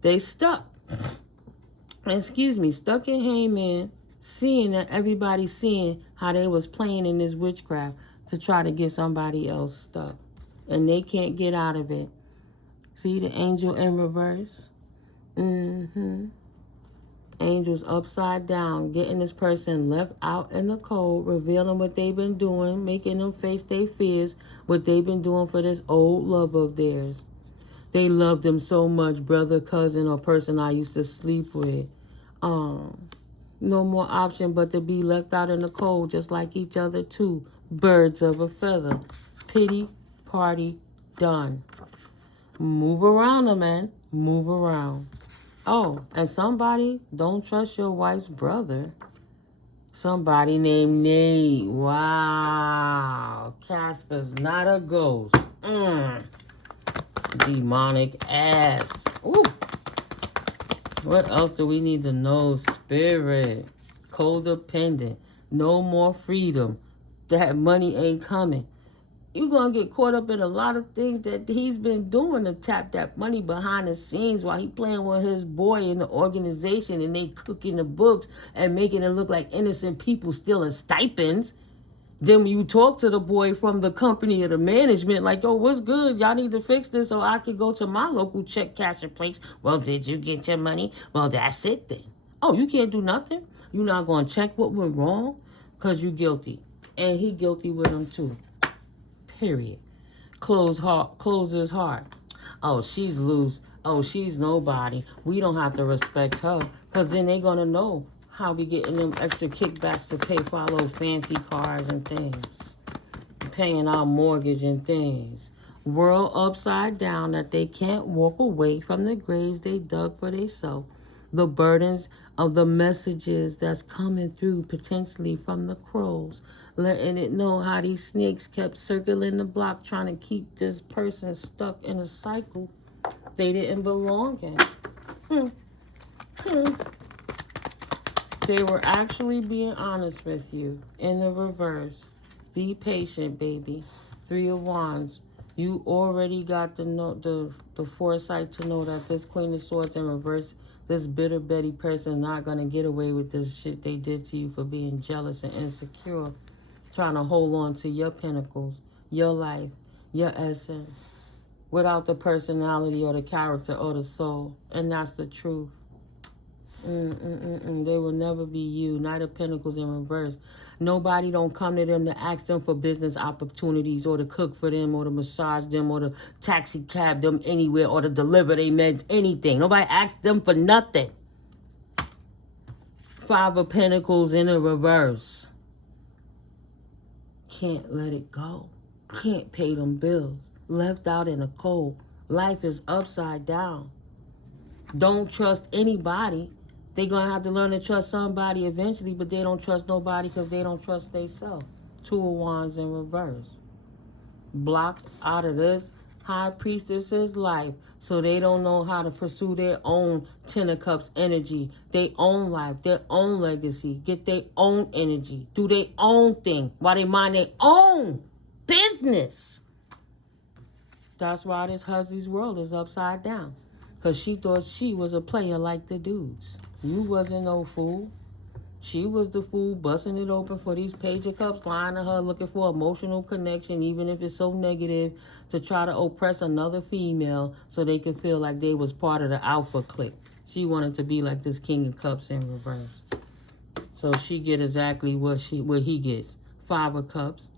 They stuck. Stuck in Hangman. Seeing that everybody's seeing how they was playing in this witchcraft to try to get somebody else stuck. And they can't get out of it. See the angel in reverse? Angels upside down, getting this person left out in the cold, revealing what they've been doing, making them face their fears, what they've been doing for this old love of theirs. They loved them so much, brother, cousin, or person I used to sleep with. No more option but to be left out in the cold, just like each other too. Birds of a feather. Pity party done. Move around, man. Move around. Oh, and somebody, don't trust your wife's brother. Somebody named Nate. Wow. Casper's not a ghost. Demonic ass. Ooh. What else do we need to know? Spirit. Codependent. No more freedom. That money ain't coming. You're going to get caught up in a lot of things that he's been doing to tap that money behind the scenes while he playing with his boy in the organization and they cooking the books and making it look like innocent people stealing stipends. Then when you talk to the boy from the company or the management, like, yo, what's good? Y'all need to fix this so I can go to my local check cashing place. Well, did you get your money? Well, that's it then. Oh, you can't do nothing? You're not going to check what went wrong? Because you're guilty. And he guilty with him too. Period. Close his heart. Oh, she's loose. Oh, she's nobody. We don't have to respect her. Because then they're going to know how we getting them extra kickbacks to pay for our little fancy cars and things. Paying our mortgage and things. World upside down that they can't walk away from the graves they dug for themselves. The burdens of the messages that's coming through potentially from the crows. Letting it know how these snakes kept circling the block trying to keep this person stuck in a cycle they didn't belong in. They were actually being honest with you. In the reverse. Be patient, baby. 3 of Wands. You already got the foresight to know that this Queen of Swords in reverse, this bitter Betty person not going to get away with this shit they did to you for being jealous and insecure. Trying to hold on to your pinnacles, your life, your essence, without the personality or the character or the soul. And that's the truth. They will never be you. Knight of Pentacles in reverse. Nobody don't come to them to ask them for business opportunities or to cook for them or to massage them or to taxi cab them anywhere or to deliver their meds, anything. Nobody asks them for nothing. 5 of Pentacles in the reverse. Can't let it go. Can't pay them bills. Left out in the cold. Life is upside down. don't trust anybody. They're going to have to learn to trust somebody eventually, but they don't trust nobody because they don't trust themselves. 2 of Wands in reverse. Blocked out of this high priestess's life, so they don't know how to pursue their own 10 of Cups energy, their own life, their own legacy, get their own energy, do their own thing while they mind their own business. That's why this hussy's world is upside down, because she thought she was a player like the dudes. You wasn't no fool. She was the fool, busting it open for these Page of Cups, lying to her, looking for emotional connection, even if it's so negative, to try to oppress another female so they could feel like they was part of the alpha clique. She wanted to be like this King of Cups in reverse. So she get exactly what he gets. 5 of Cups,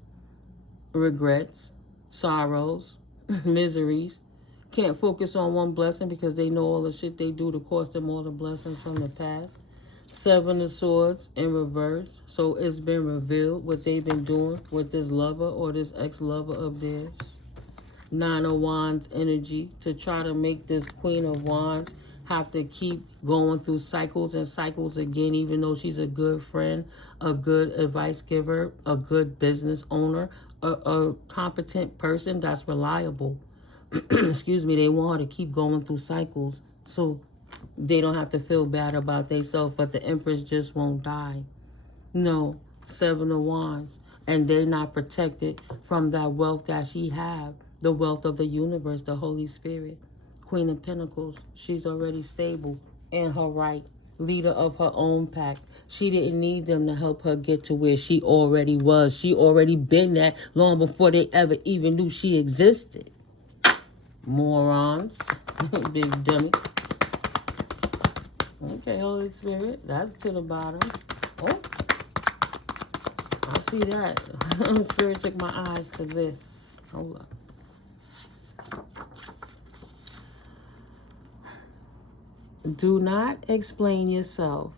regrets, sorrows, miseries. Can't focus on one blessing because they know all the shit they do to cost them all the blessings from the past. 7 of Swords in reverse. So it's been revealed what they've been doing with this lover or this ex-lover of theirs. 9 of Wands energy to try to make this Queen of Wands have to keep going through cycles and cycles again, even though she's a good friend, a good advice giver, a good business owner, a competent person that's reliable. Excuse me, they want her to keep going through cycles so they don't have to feel bad about themselves, but the Empress just won't die. No, 7 of Wands. And they're not protected from that wealth that she have, the wealth of the universe, the Holy Spirit. Queen of Pentacles, she's already stable in her right, leader of her own pack. She didn't need them to help her get to where she already was. She already been that long before they ever even knew she existed. Morons. Big dummy. Okay, Holy Spirit, that's to the bottom. Oh, I see that. Spirit took my eyes to this. Hold up. Do not explain yourself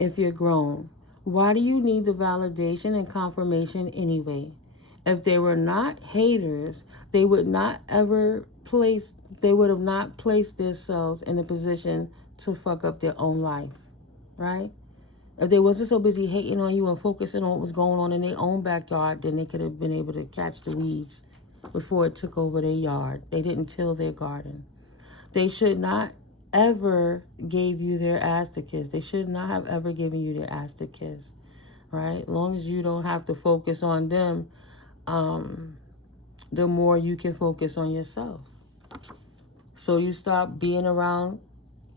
if you're grown. Why do you need the validation and confirmation anyway? If they were not haters, they would not have placed themselves in a position to fuck up their own life, right? If they wasn't so busy hating on you and focusing on what was going on in their own backyard, then they could have been able to catch the weeds before it took over their yard. They didn't till their garden. They should not ever gave you their ass to kiss. They should not have ever given you their ass to kiss, right? As long as you don't have to focus on them, the more you can focus on yourself. So you stop being around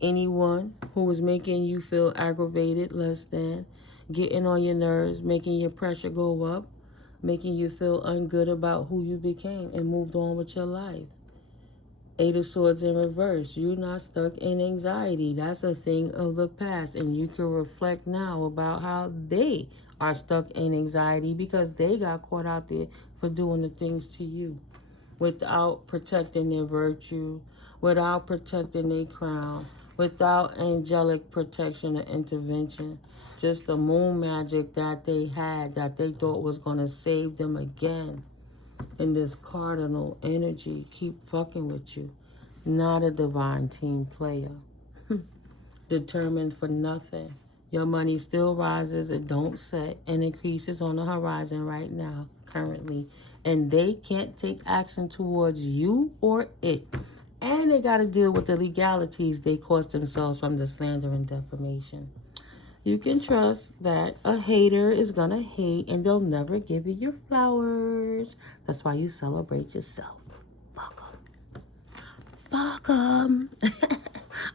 anyone who is making you feel aggravated, less than, getting on your nerves, making your pressure go up, making you feel ungood about who you became, and moved on with your life. 8 of Swords in reverse. You're not stuck in anxiety. That's a thing of the past, and you can reflect now about how they are stuck in anxiety because they got caught out there for doing the things to you without protecting their virtue, without protecting their crown, without angelic protection or intervention. Just the moon magic that they had that they thought was going to save them again. And this cardinal energy keep fucking with you. Not a divine team player. Determined for nothing. Your money still rises, it don't set, and increases on the horizon right now, currently. And they can't take action towards you or it. And they got to deal with the legalities they caused themselves from the slander and defamation. You can trust that a hater is going to hate and they'll never give you your flowers. That's why you celebrate yourself. Fuck 'em. Fuck 'em.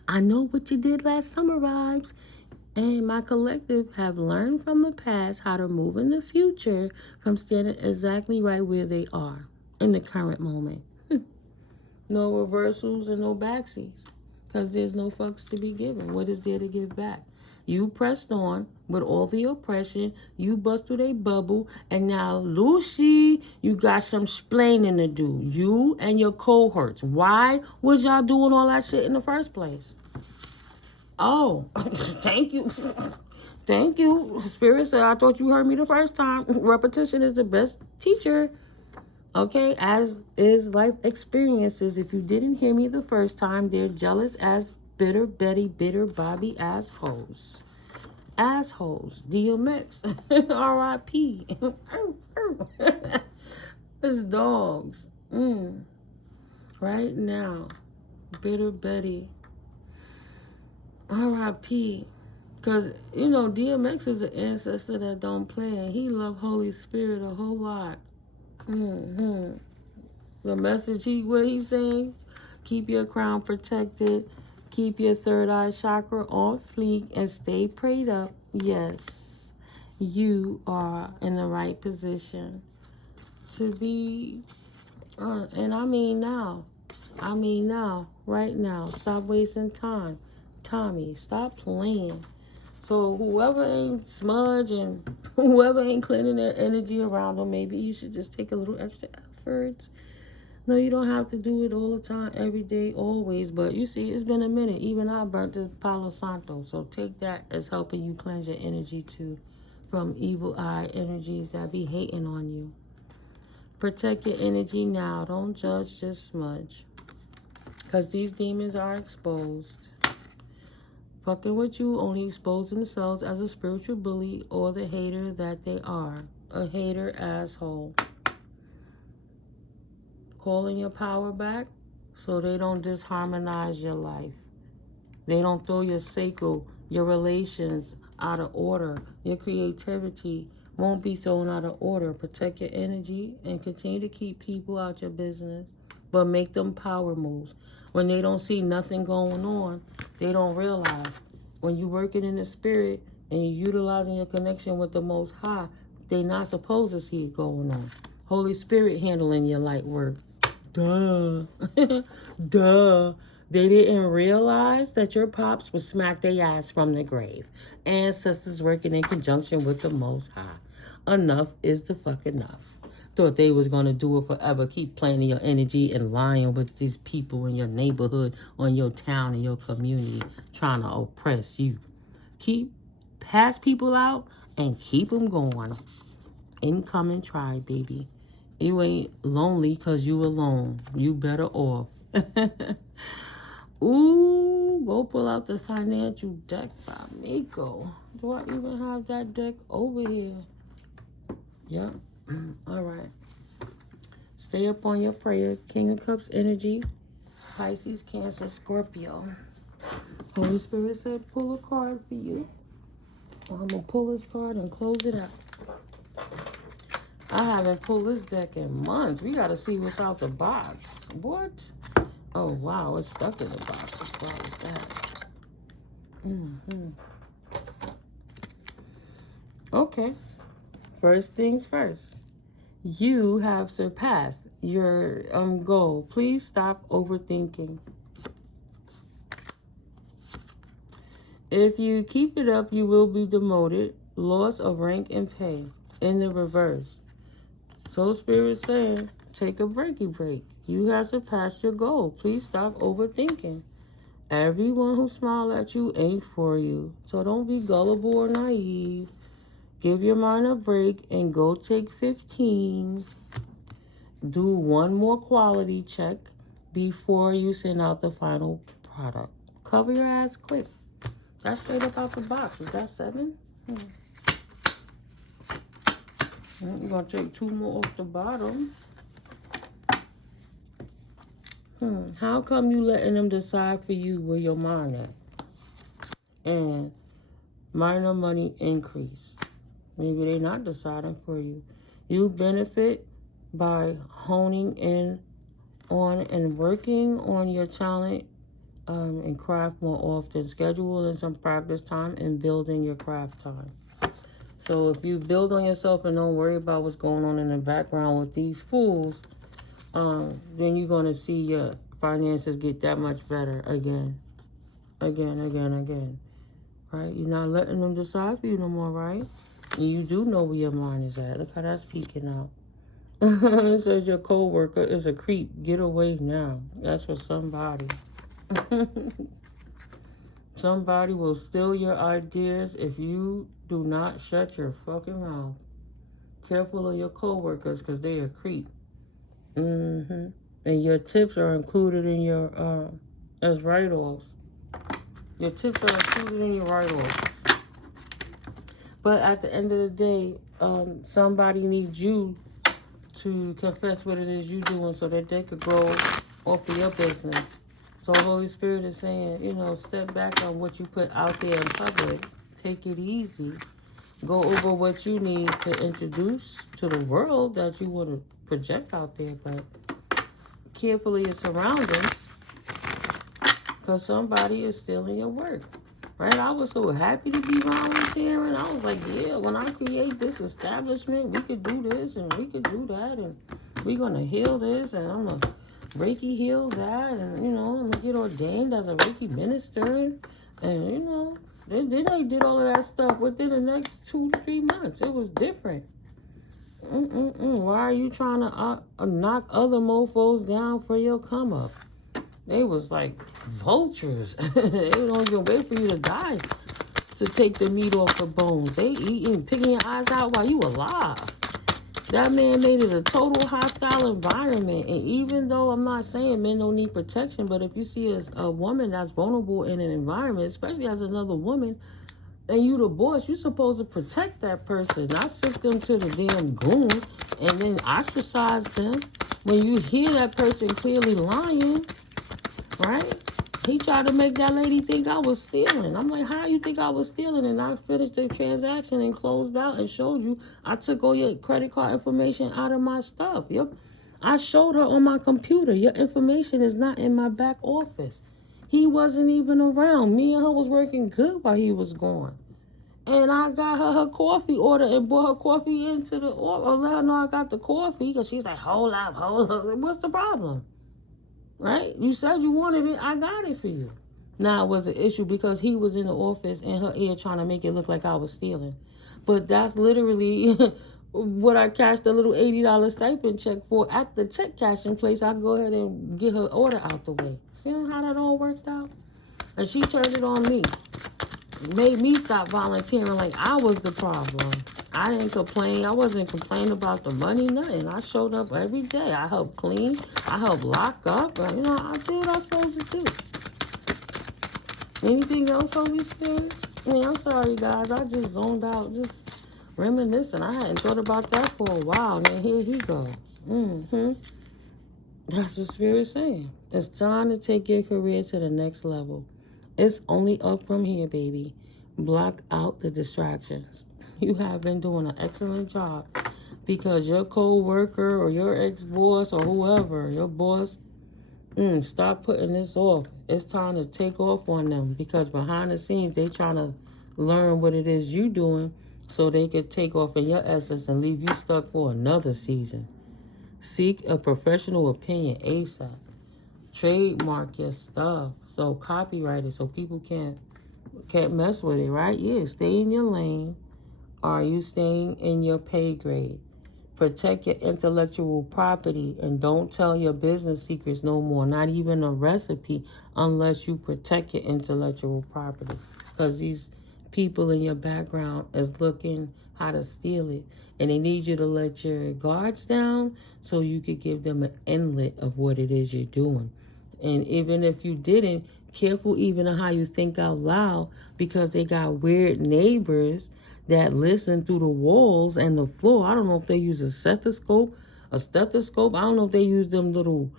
I know what you did last summer, vibes. And my collective have learned from the past how to move in the future from standing exactly right where they are in the current moment. No reversals and no backseats because there's no fucks to be given. What is there to give back? You pressed on with all the oppression. You bust through a bubble. And now, Lucy, you got some splaining to do. You and your cohorts. Why was y'all doing all that shit in the first place? Oh, thank you. Thank you. Spirit said, I thought you heard me the first time. Repetition is the best teacher. Okay, as is life experiences. If you didn't hear me the first time, they're jealous as bitter Betty, bitter Bobby assholes. Assholes. DMX. R.I.P. It's dogs. Right now. Bitter Betty. R.I.P. Because, you know, DMX is an ancestor that don't play, and he loved Holy Spirit a whole lot. The message what he's saying, keep your crown protected, keep your third eye chakra on fleek, and stay prayed up. Yes, you are in the right position to be, and I mean now, right now. Stop wasting time. Tommy, stop playing. So whoever ain't smudge and whoever ain't cleaning their energy around them, maybe you should just take a little extra effort. No, you don't have to do it all the time, every day, always. But you see, it's been a minute. Even I burnt the Palo Santo. So take that as helping you cleanse your energy too from evil eye energies that be hating on you. Protect your energy now. Don't judge, just smudge. Because these demons are exposed. Fucking with you only expose themselves as a spiritual bully or the hater that they are. A hater asshole. Calling your power back so they don't disharmonize your life. They don't throw your sacral, your relations out of order. Your creativity won't be thrown out of order. Protect your energy and continue to keep people out your business. But make them power moves. When they don't see nothing going on, they don't realize. When you're working in the spirit and you're utilizing your connection with the Most High, they're not supposed to see it going on. Holy Spirit handling your light work. Duh. Duh. They didn't realize that your pops would smack their ass from the grave. Ancestors working in conjunction with the Most High. Enough is the fuck enough. Thought they was going to do it forever. Keep playing your energy and lying with these people in your neighborhood, or in your town, in your community, trying to oppress you. Keep pass people out and keep them going. Incoming tribe, baby. You ain't lonely because you alone. You better off. Ooh, go pull out the financial deck by Mako. Do I even have that deck over here? Yep. All right. Stay up on your prayer. King of Cups energy. Pisces, Cancer, Scorpio. Holy Spirit said pull a card for you. I'm going to pull this card and close it out. I haven't pulled this deck in months. We got to see what's out the box. What? Oh, wow. It's stuck in the box. What's wrong with that? Okay. First things first. You have surpassed your goal. Please stop overthinking. If you keep it up, you will be demoted, loss of rank and pay. In the reverse. Soul Spirit saying, take a breaky break. You have surpassed your goal. Please stop overthinking. Everyone who smiles at you ain't for you. So don't be gullible or naive. Give your mind a break and go take 15. Do one more quality check before you send out the final product. Cover your ass quick. That's straight up out the box. Is that 7? I'm going to take 2 more off the bottom. How come you letting them decide for you where your mind at? And minor money increase. Maybe they're not deciding for you. You benefit by honing in on and working on your talent and craft more often. Scheduling some practice time and building your craft time. So if you build on yourself and don't worry about what's going on in the background with these fools, then you're going to see your finances get that much better again. Right? You're not letting them decide for you no more, right? And you do know where your mind is at. Look how that's peeking out. It says your co-worker is a creep. Get away now. That's for somebody. Somebody will steal your ideas if you do not shut your fucking mouth. Careful of your co-workers because they are creep. And your tips are included in your as write-offs. Your tips are included in your write-offs. But at the end of the day, somebody needs you to confess what it is you're doing so that they could grow off of your business. So Holy Spirit is saying, you know, step back on what you put out there in public. Take it easy. Go over what you need to introduce to the world that you want to project out there. But carefully your surroundings, because somebody is stealing your work. Right? I was so happy to be volunteering. I was like, yeah, when I create this establishment, we could do this and we could do that. And we're going to heal this. And I'm going to Reiki heal that. And, you know, I'm going to get ordained as a Reiki minister. And, you know, then they did all of that stuff within the next 2 to 3 months. It was different. Why are you trying to knock other mofos down for your come up? They was like vultures. They don't even wait for you to die to take the meat off the bones. They eating, picking your eyes out while you alive. That man made it a total hostile environment. And even though I'm not saying men don't need protection, but if you see a woman that's vulnerable in an environment, especially as another woman, and you the boss, you're supposed to protect that person, not send them to the damn goon and then ostracize them. When you hear that person clearly lying, right? He tried to make that lady think I was stealing. I'm like, how you think I was stealing? And I finished the transaction and closed out and showed you I took all your credit card information out of my stuff. Yep. I showed her on my computer. Your information is not in my back office. He wasn't even around. Me and her was working good while he was gone. And I got her coffee order and brought her coffee into the order. Or let her know I got the coffee. Because she's like, hold up. What's the problem? Right? You said you wanted it. I got it for you. Now, it was an issue because he was in the office in her ear trying to make it look like I was stealing. But that's literally what I cashed a little $80 stipend check for at the check cashing place. I go ahead and get her order out the way. See how that all worked out? And she turned it on me. Made me stop volunteering like I was the problem. I didn't complain. I wasn't complaining about the money, nothing. I showed up every day. I helped clean. I helped lock up. And, you know, I did what I was supposed to do. Anything else, Holy Spirit? I mean, I'm sorry, guys. I just zoned out, just reminiscing. I hadn't thought about that for a while. And then here he go. That's what Spirit's saying. It's time to take your career to the next level. It's only up from here, baby. Block out the distractions. You have been doing an excellent job because your co-worker or your ex-boss or whoever, your boss, stop putting this off. It's time to take off on them because behind the scenes, they trying to learn what it is you doing so they could take off in your essence and leave you stuck for another season. Seek a professional opinion ASAP. Trademark your stuff. So copyright it so people can't mess with it, right? Yeah, stay in your lane. Are you staying in your pay grade? Protect your intellectual property and don't tell your business secrets no more. Not even a recipe unless you protect your intellectual property. Because these people in your background is looking how to steal it. And they need you to let your guards down so you could give them an inlet of what it is you're doing. And even if you didn't, careful even of how you think out loud because they got weird neighbors that listen through the walls and the floor. I don't know if they use a stethoscope. I don't know if they use them little,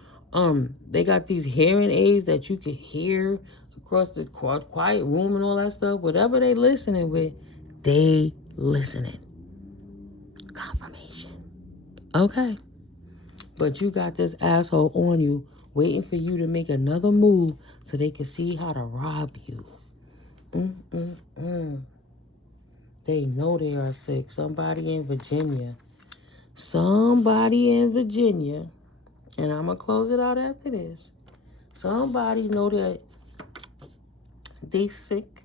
they got these hearing aids that you can hear across the quiet room and all that stuff. Whatever they listening with, they listening. Confirmation. Okay. But you got this asshole on you waiting for you to make another move so they can see how to rob you. They know they are sick. Somebody in Virginia, and I'm going to close it out after this. Somebody know that they sick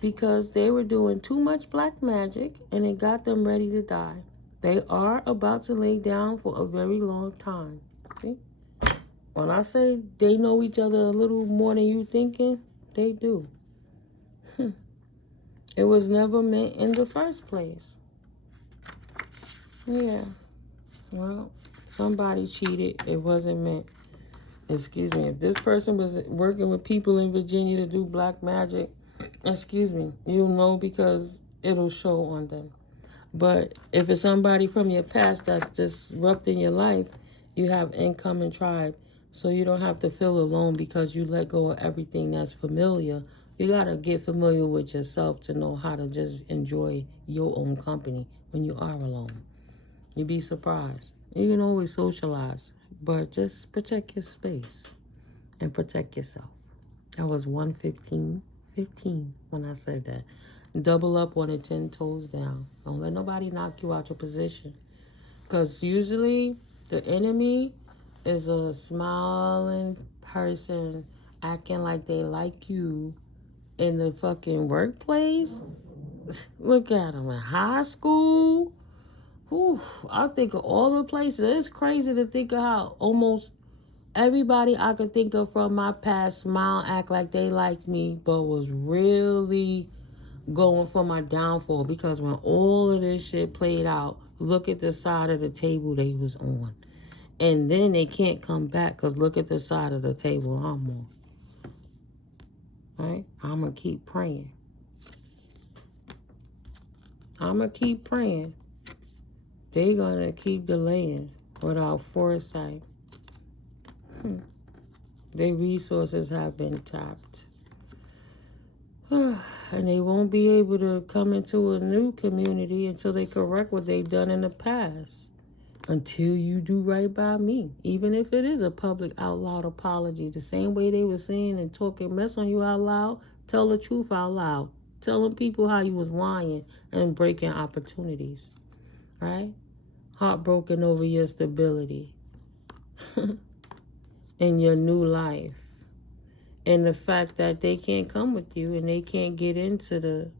because they were doing too much black magic and it got them ready to die. They are about to lay down for a very long time. See? When I say they know each other a little more than you thinking, they do. It was never meant in the first place. Yeah. Well, somebody cheated. It wasn't meant. excuse me, if this person was working with people in Virginia to do black magic, excuse me, you'll know because it'll show on them. But if it's somebody from your past that's disrupting your life, you have income and tribe. So you don't have to feel alone because you let go of everything that's familiar. You got to get familiar with yourself to know how to just enjoy your own company when you are alone. You'd be surprised. You can always socialize, but just protect your space and protect yourself. I was 115 when I said that. Double up on it, 10 toes down. Don't let nobody knock you out your position. Because usually the enemy is a smiling person acting like they like you in the fucking workplace. Look at them in high school. Whew, I think of all the places. It's crazy to think of how almost everybody I could think of from my past smile, act like they like me, but was really going for my downfall. Because when all of this shit played out, look at the side of the table they was on. And then they can't come back because look at the side of the table I'm on. Right? I'm going to keep praying. I'm going to keep praying. They're going to keep delaying without foresight. Their resources have been tapped. And they won't be able to come into a new community until they correct what they've done in the past. Until you do right by me. Even if it is a public out loud apology. The same way they were saying and talking mess on you out loud, tell the truth out loud. Telling people how you was lying and breaking opportunities. Right? Heartbroken over your stability. In your new life. And the fact that they can't come with you and they can't get into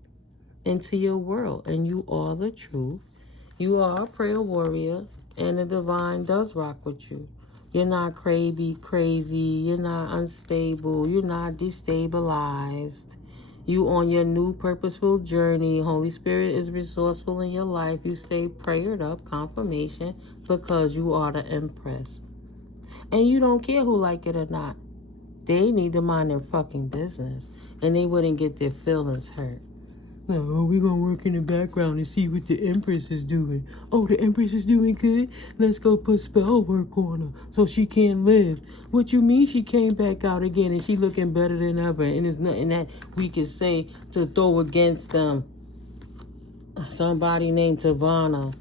your world. And you are the truth. You are a prayer warrior. And the divine does rock with you. You're not crazy. You're not unstable. You're not destabilized. You on your new purposeful journey. Holy Spirit is resourceful in your life. You stay prayered up, confirmation, because you are the Empress. And you don't care who like it or not. They need to mind their fucking business. And they wouldn't get their feelings hurt. No, we're going to work in the background and see what the Empress is doing. Oh, the Empress is doing good? Let's go put spell work on her so she can't live. What you mean she came back out again and she looking better than ever? And there's nothing that we can say to throw against them. Somebody named Tavana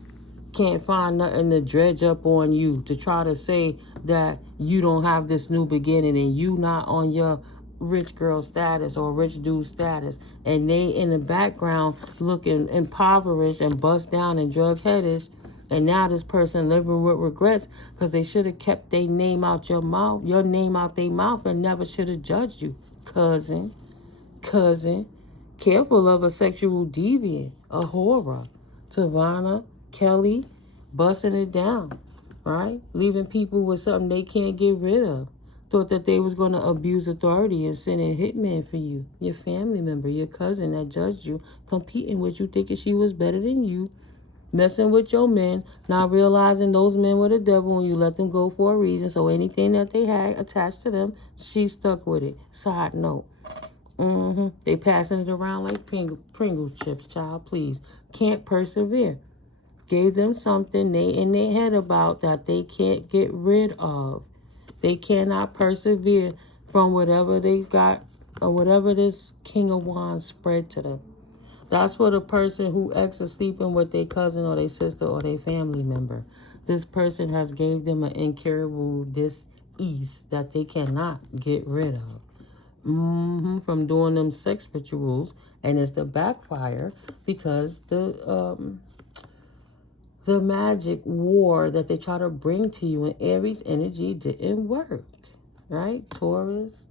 can't find nothing to dredge up on you to try to say that you don't have this new beginning and you not on your rich girl status or rich dude status, and they in the background looking impoverished and bust down and drug-headed, and now this person living with regrets because they should have kept their name out your mouth, your name out their mouth, and never should have judged you. Cousin, careful of a sexual deviant, a horror. Tavana, Kelly, busting it down, right? Leaving people with something they can't get rid of. Thought that they was going to abuse authority and send a hitman for you. Your family member, your cousin that judged you, competing with you, thinking she was better than you, messing with your men, not realizing those men were the devil when you let them go for a reason. So anything that they had attached to them, she stuck with it. Side note. They passing it around like Pringle chips, child, please. Can't persevere. Gave them something they in their head about that they can't get rid of. They cannot persevere from whatever they got or whatever this King of Wands spread to them. That's for the person who ex is sleeping with their cousin or their sister or their family member. This person has gave them an incurable dis-ease that they cannot get rid of. From doing them sex rituals, and it's the backfire because the magic war that they try to bring to you in Aries energy didn't work, right? Taurus,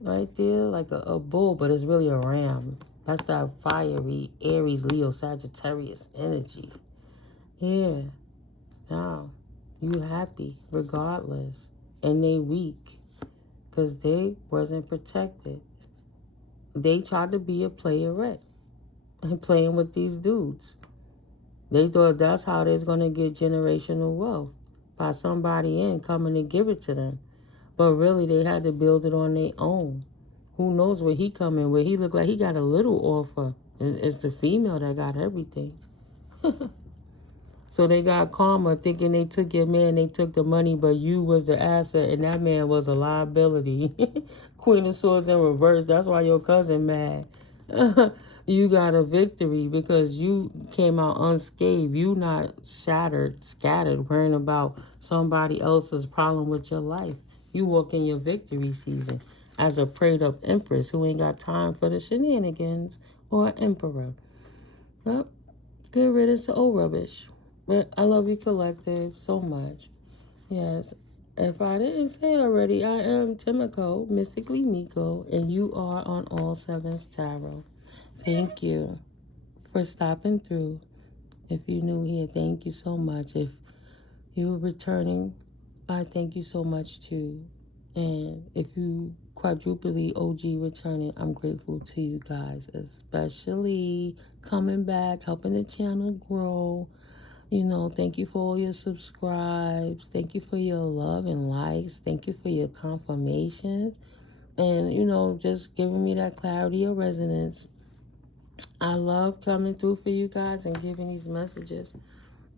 right there, like a bull, but it's really a ram. That's that fiery Aries, Leo, Sagittarius energy. Yeah. Now, you happy regardless, and they weak because they wasn't protected. They tried to be a playerette and playing with these dudes. They thought that's how they're going to get generational wealth, by somebody in coming to give it to them. But really, they had to build it on their own. Who knows where he coming with? He looked like he got a little offer. It's the female that got everything. So they got karma thinking they took your man, they took the money, but you was the asset and that man was a liability. Queen of Swords in reverse. That's why your cousin mad. You got a victory because you came out unscathed. You not shattered, scattered, worrying about somebody else's problem with your life. You walk in your victory season as a prayed up empress who ain't got time for the shenanigans, or an emperor. Well, good riddance to old rubbish. But I love you, collective, so much. Yes. If I didn't say it already, I am Timiko, Mystically Miko, and you are on All Sevens Tarot. Thank you for stopping through. If you're new here, thank you so much. If you're returning, I thank you so much too. And if you quadruply OG returning, I'm grateful to you guys, especially coming back, helping the channel grow. You know, thank you for all your subscribes. Thank you for your love and likes. Thank you for your confirmations. And, you know, just giving me that clarity of resonance. I love coming through for you guys and giving these messages.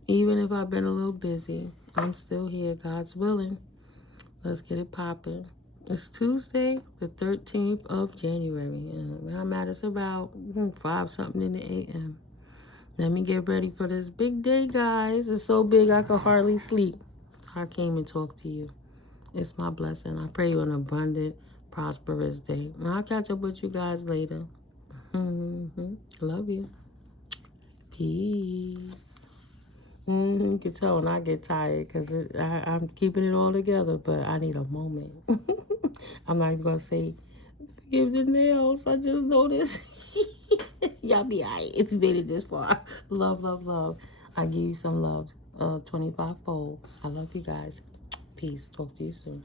Even if I've been a little busy, I'm still here. God's willing. Let's get it popping. It's Tuesday, the 13th of January. And I'm at it's about 5 something in the a.m. Let me get ready for this big day, guys. It's so big I could hardly sleep. I came and talked to you. It's my blessing. I pray you an abundant, prosperous day. And I'll catch up with you guys later. Love you. Peace. You can tell when I get tired because I'm keeping it all together, but I need a moment. I'm not even going to say, forgive the nails. I just noticed. Y'all be all right if you made it this far. Love, love, love. I give you some love. 25-fold. I love you guys. Peace. Talk to you soon.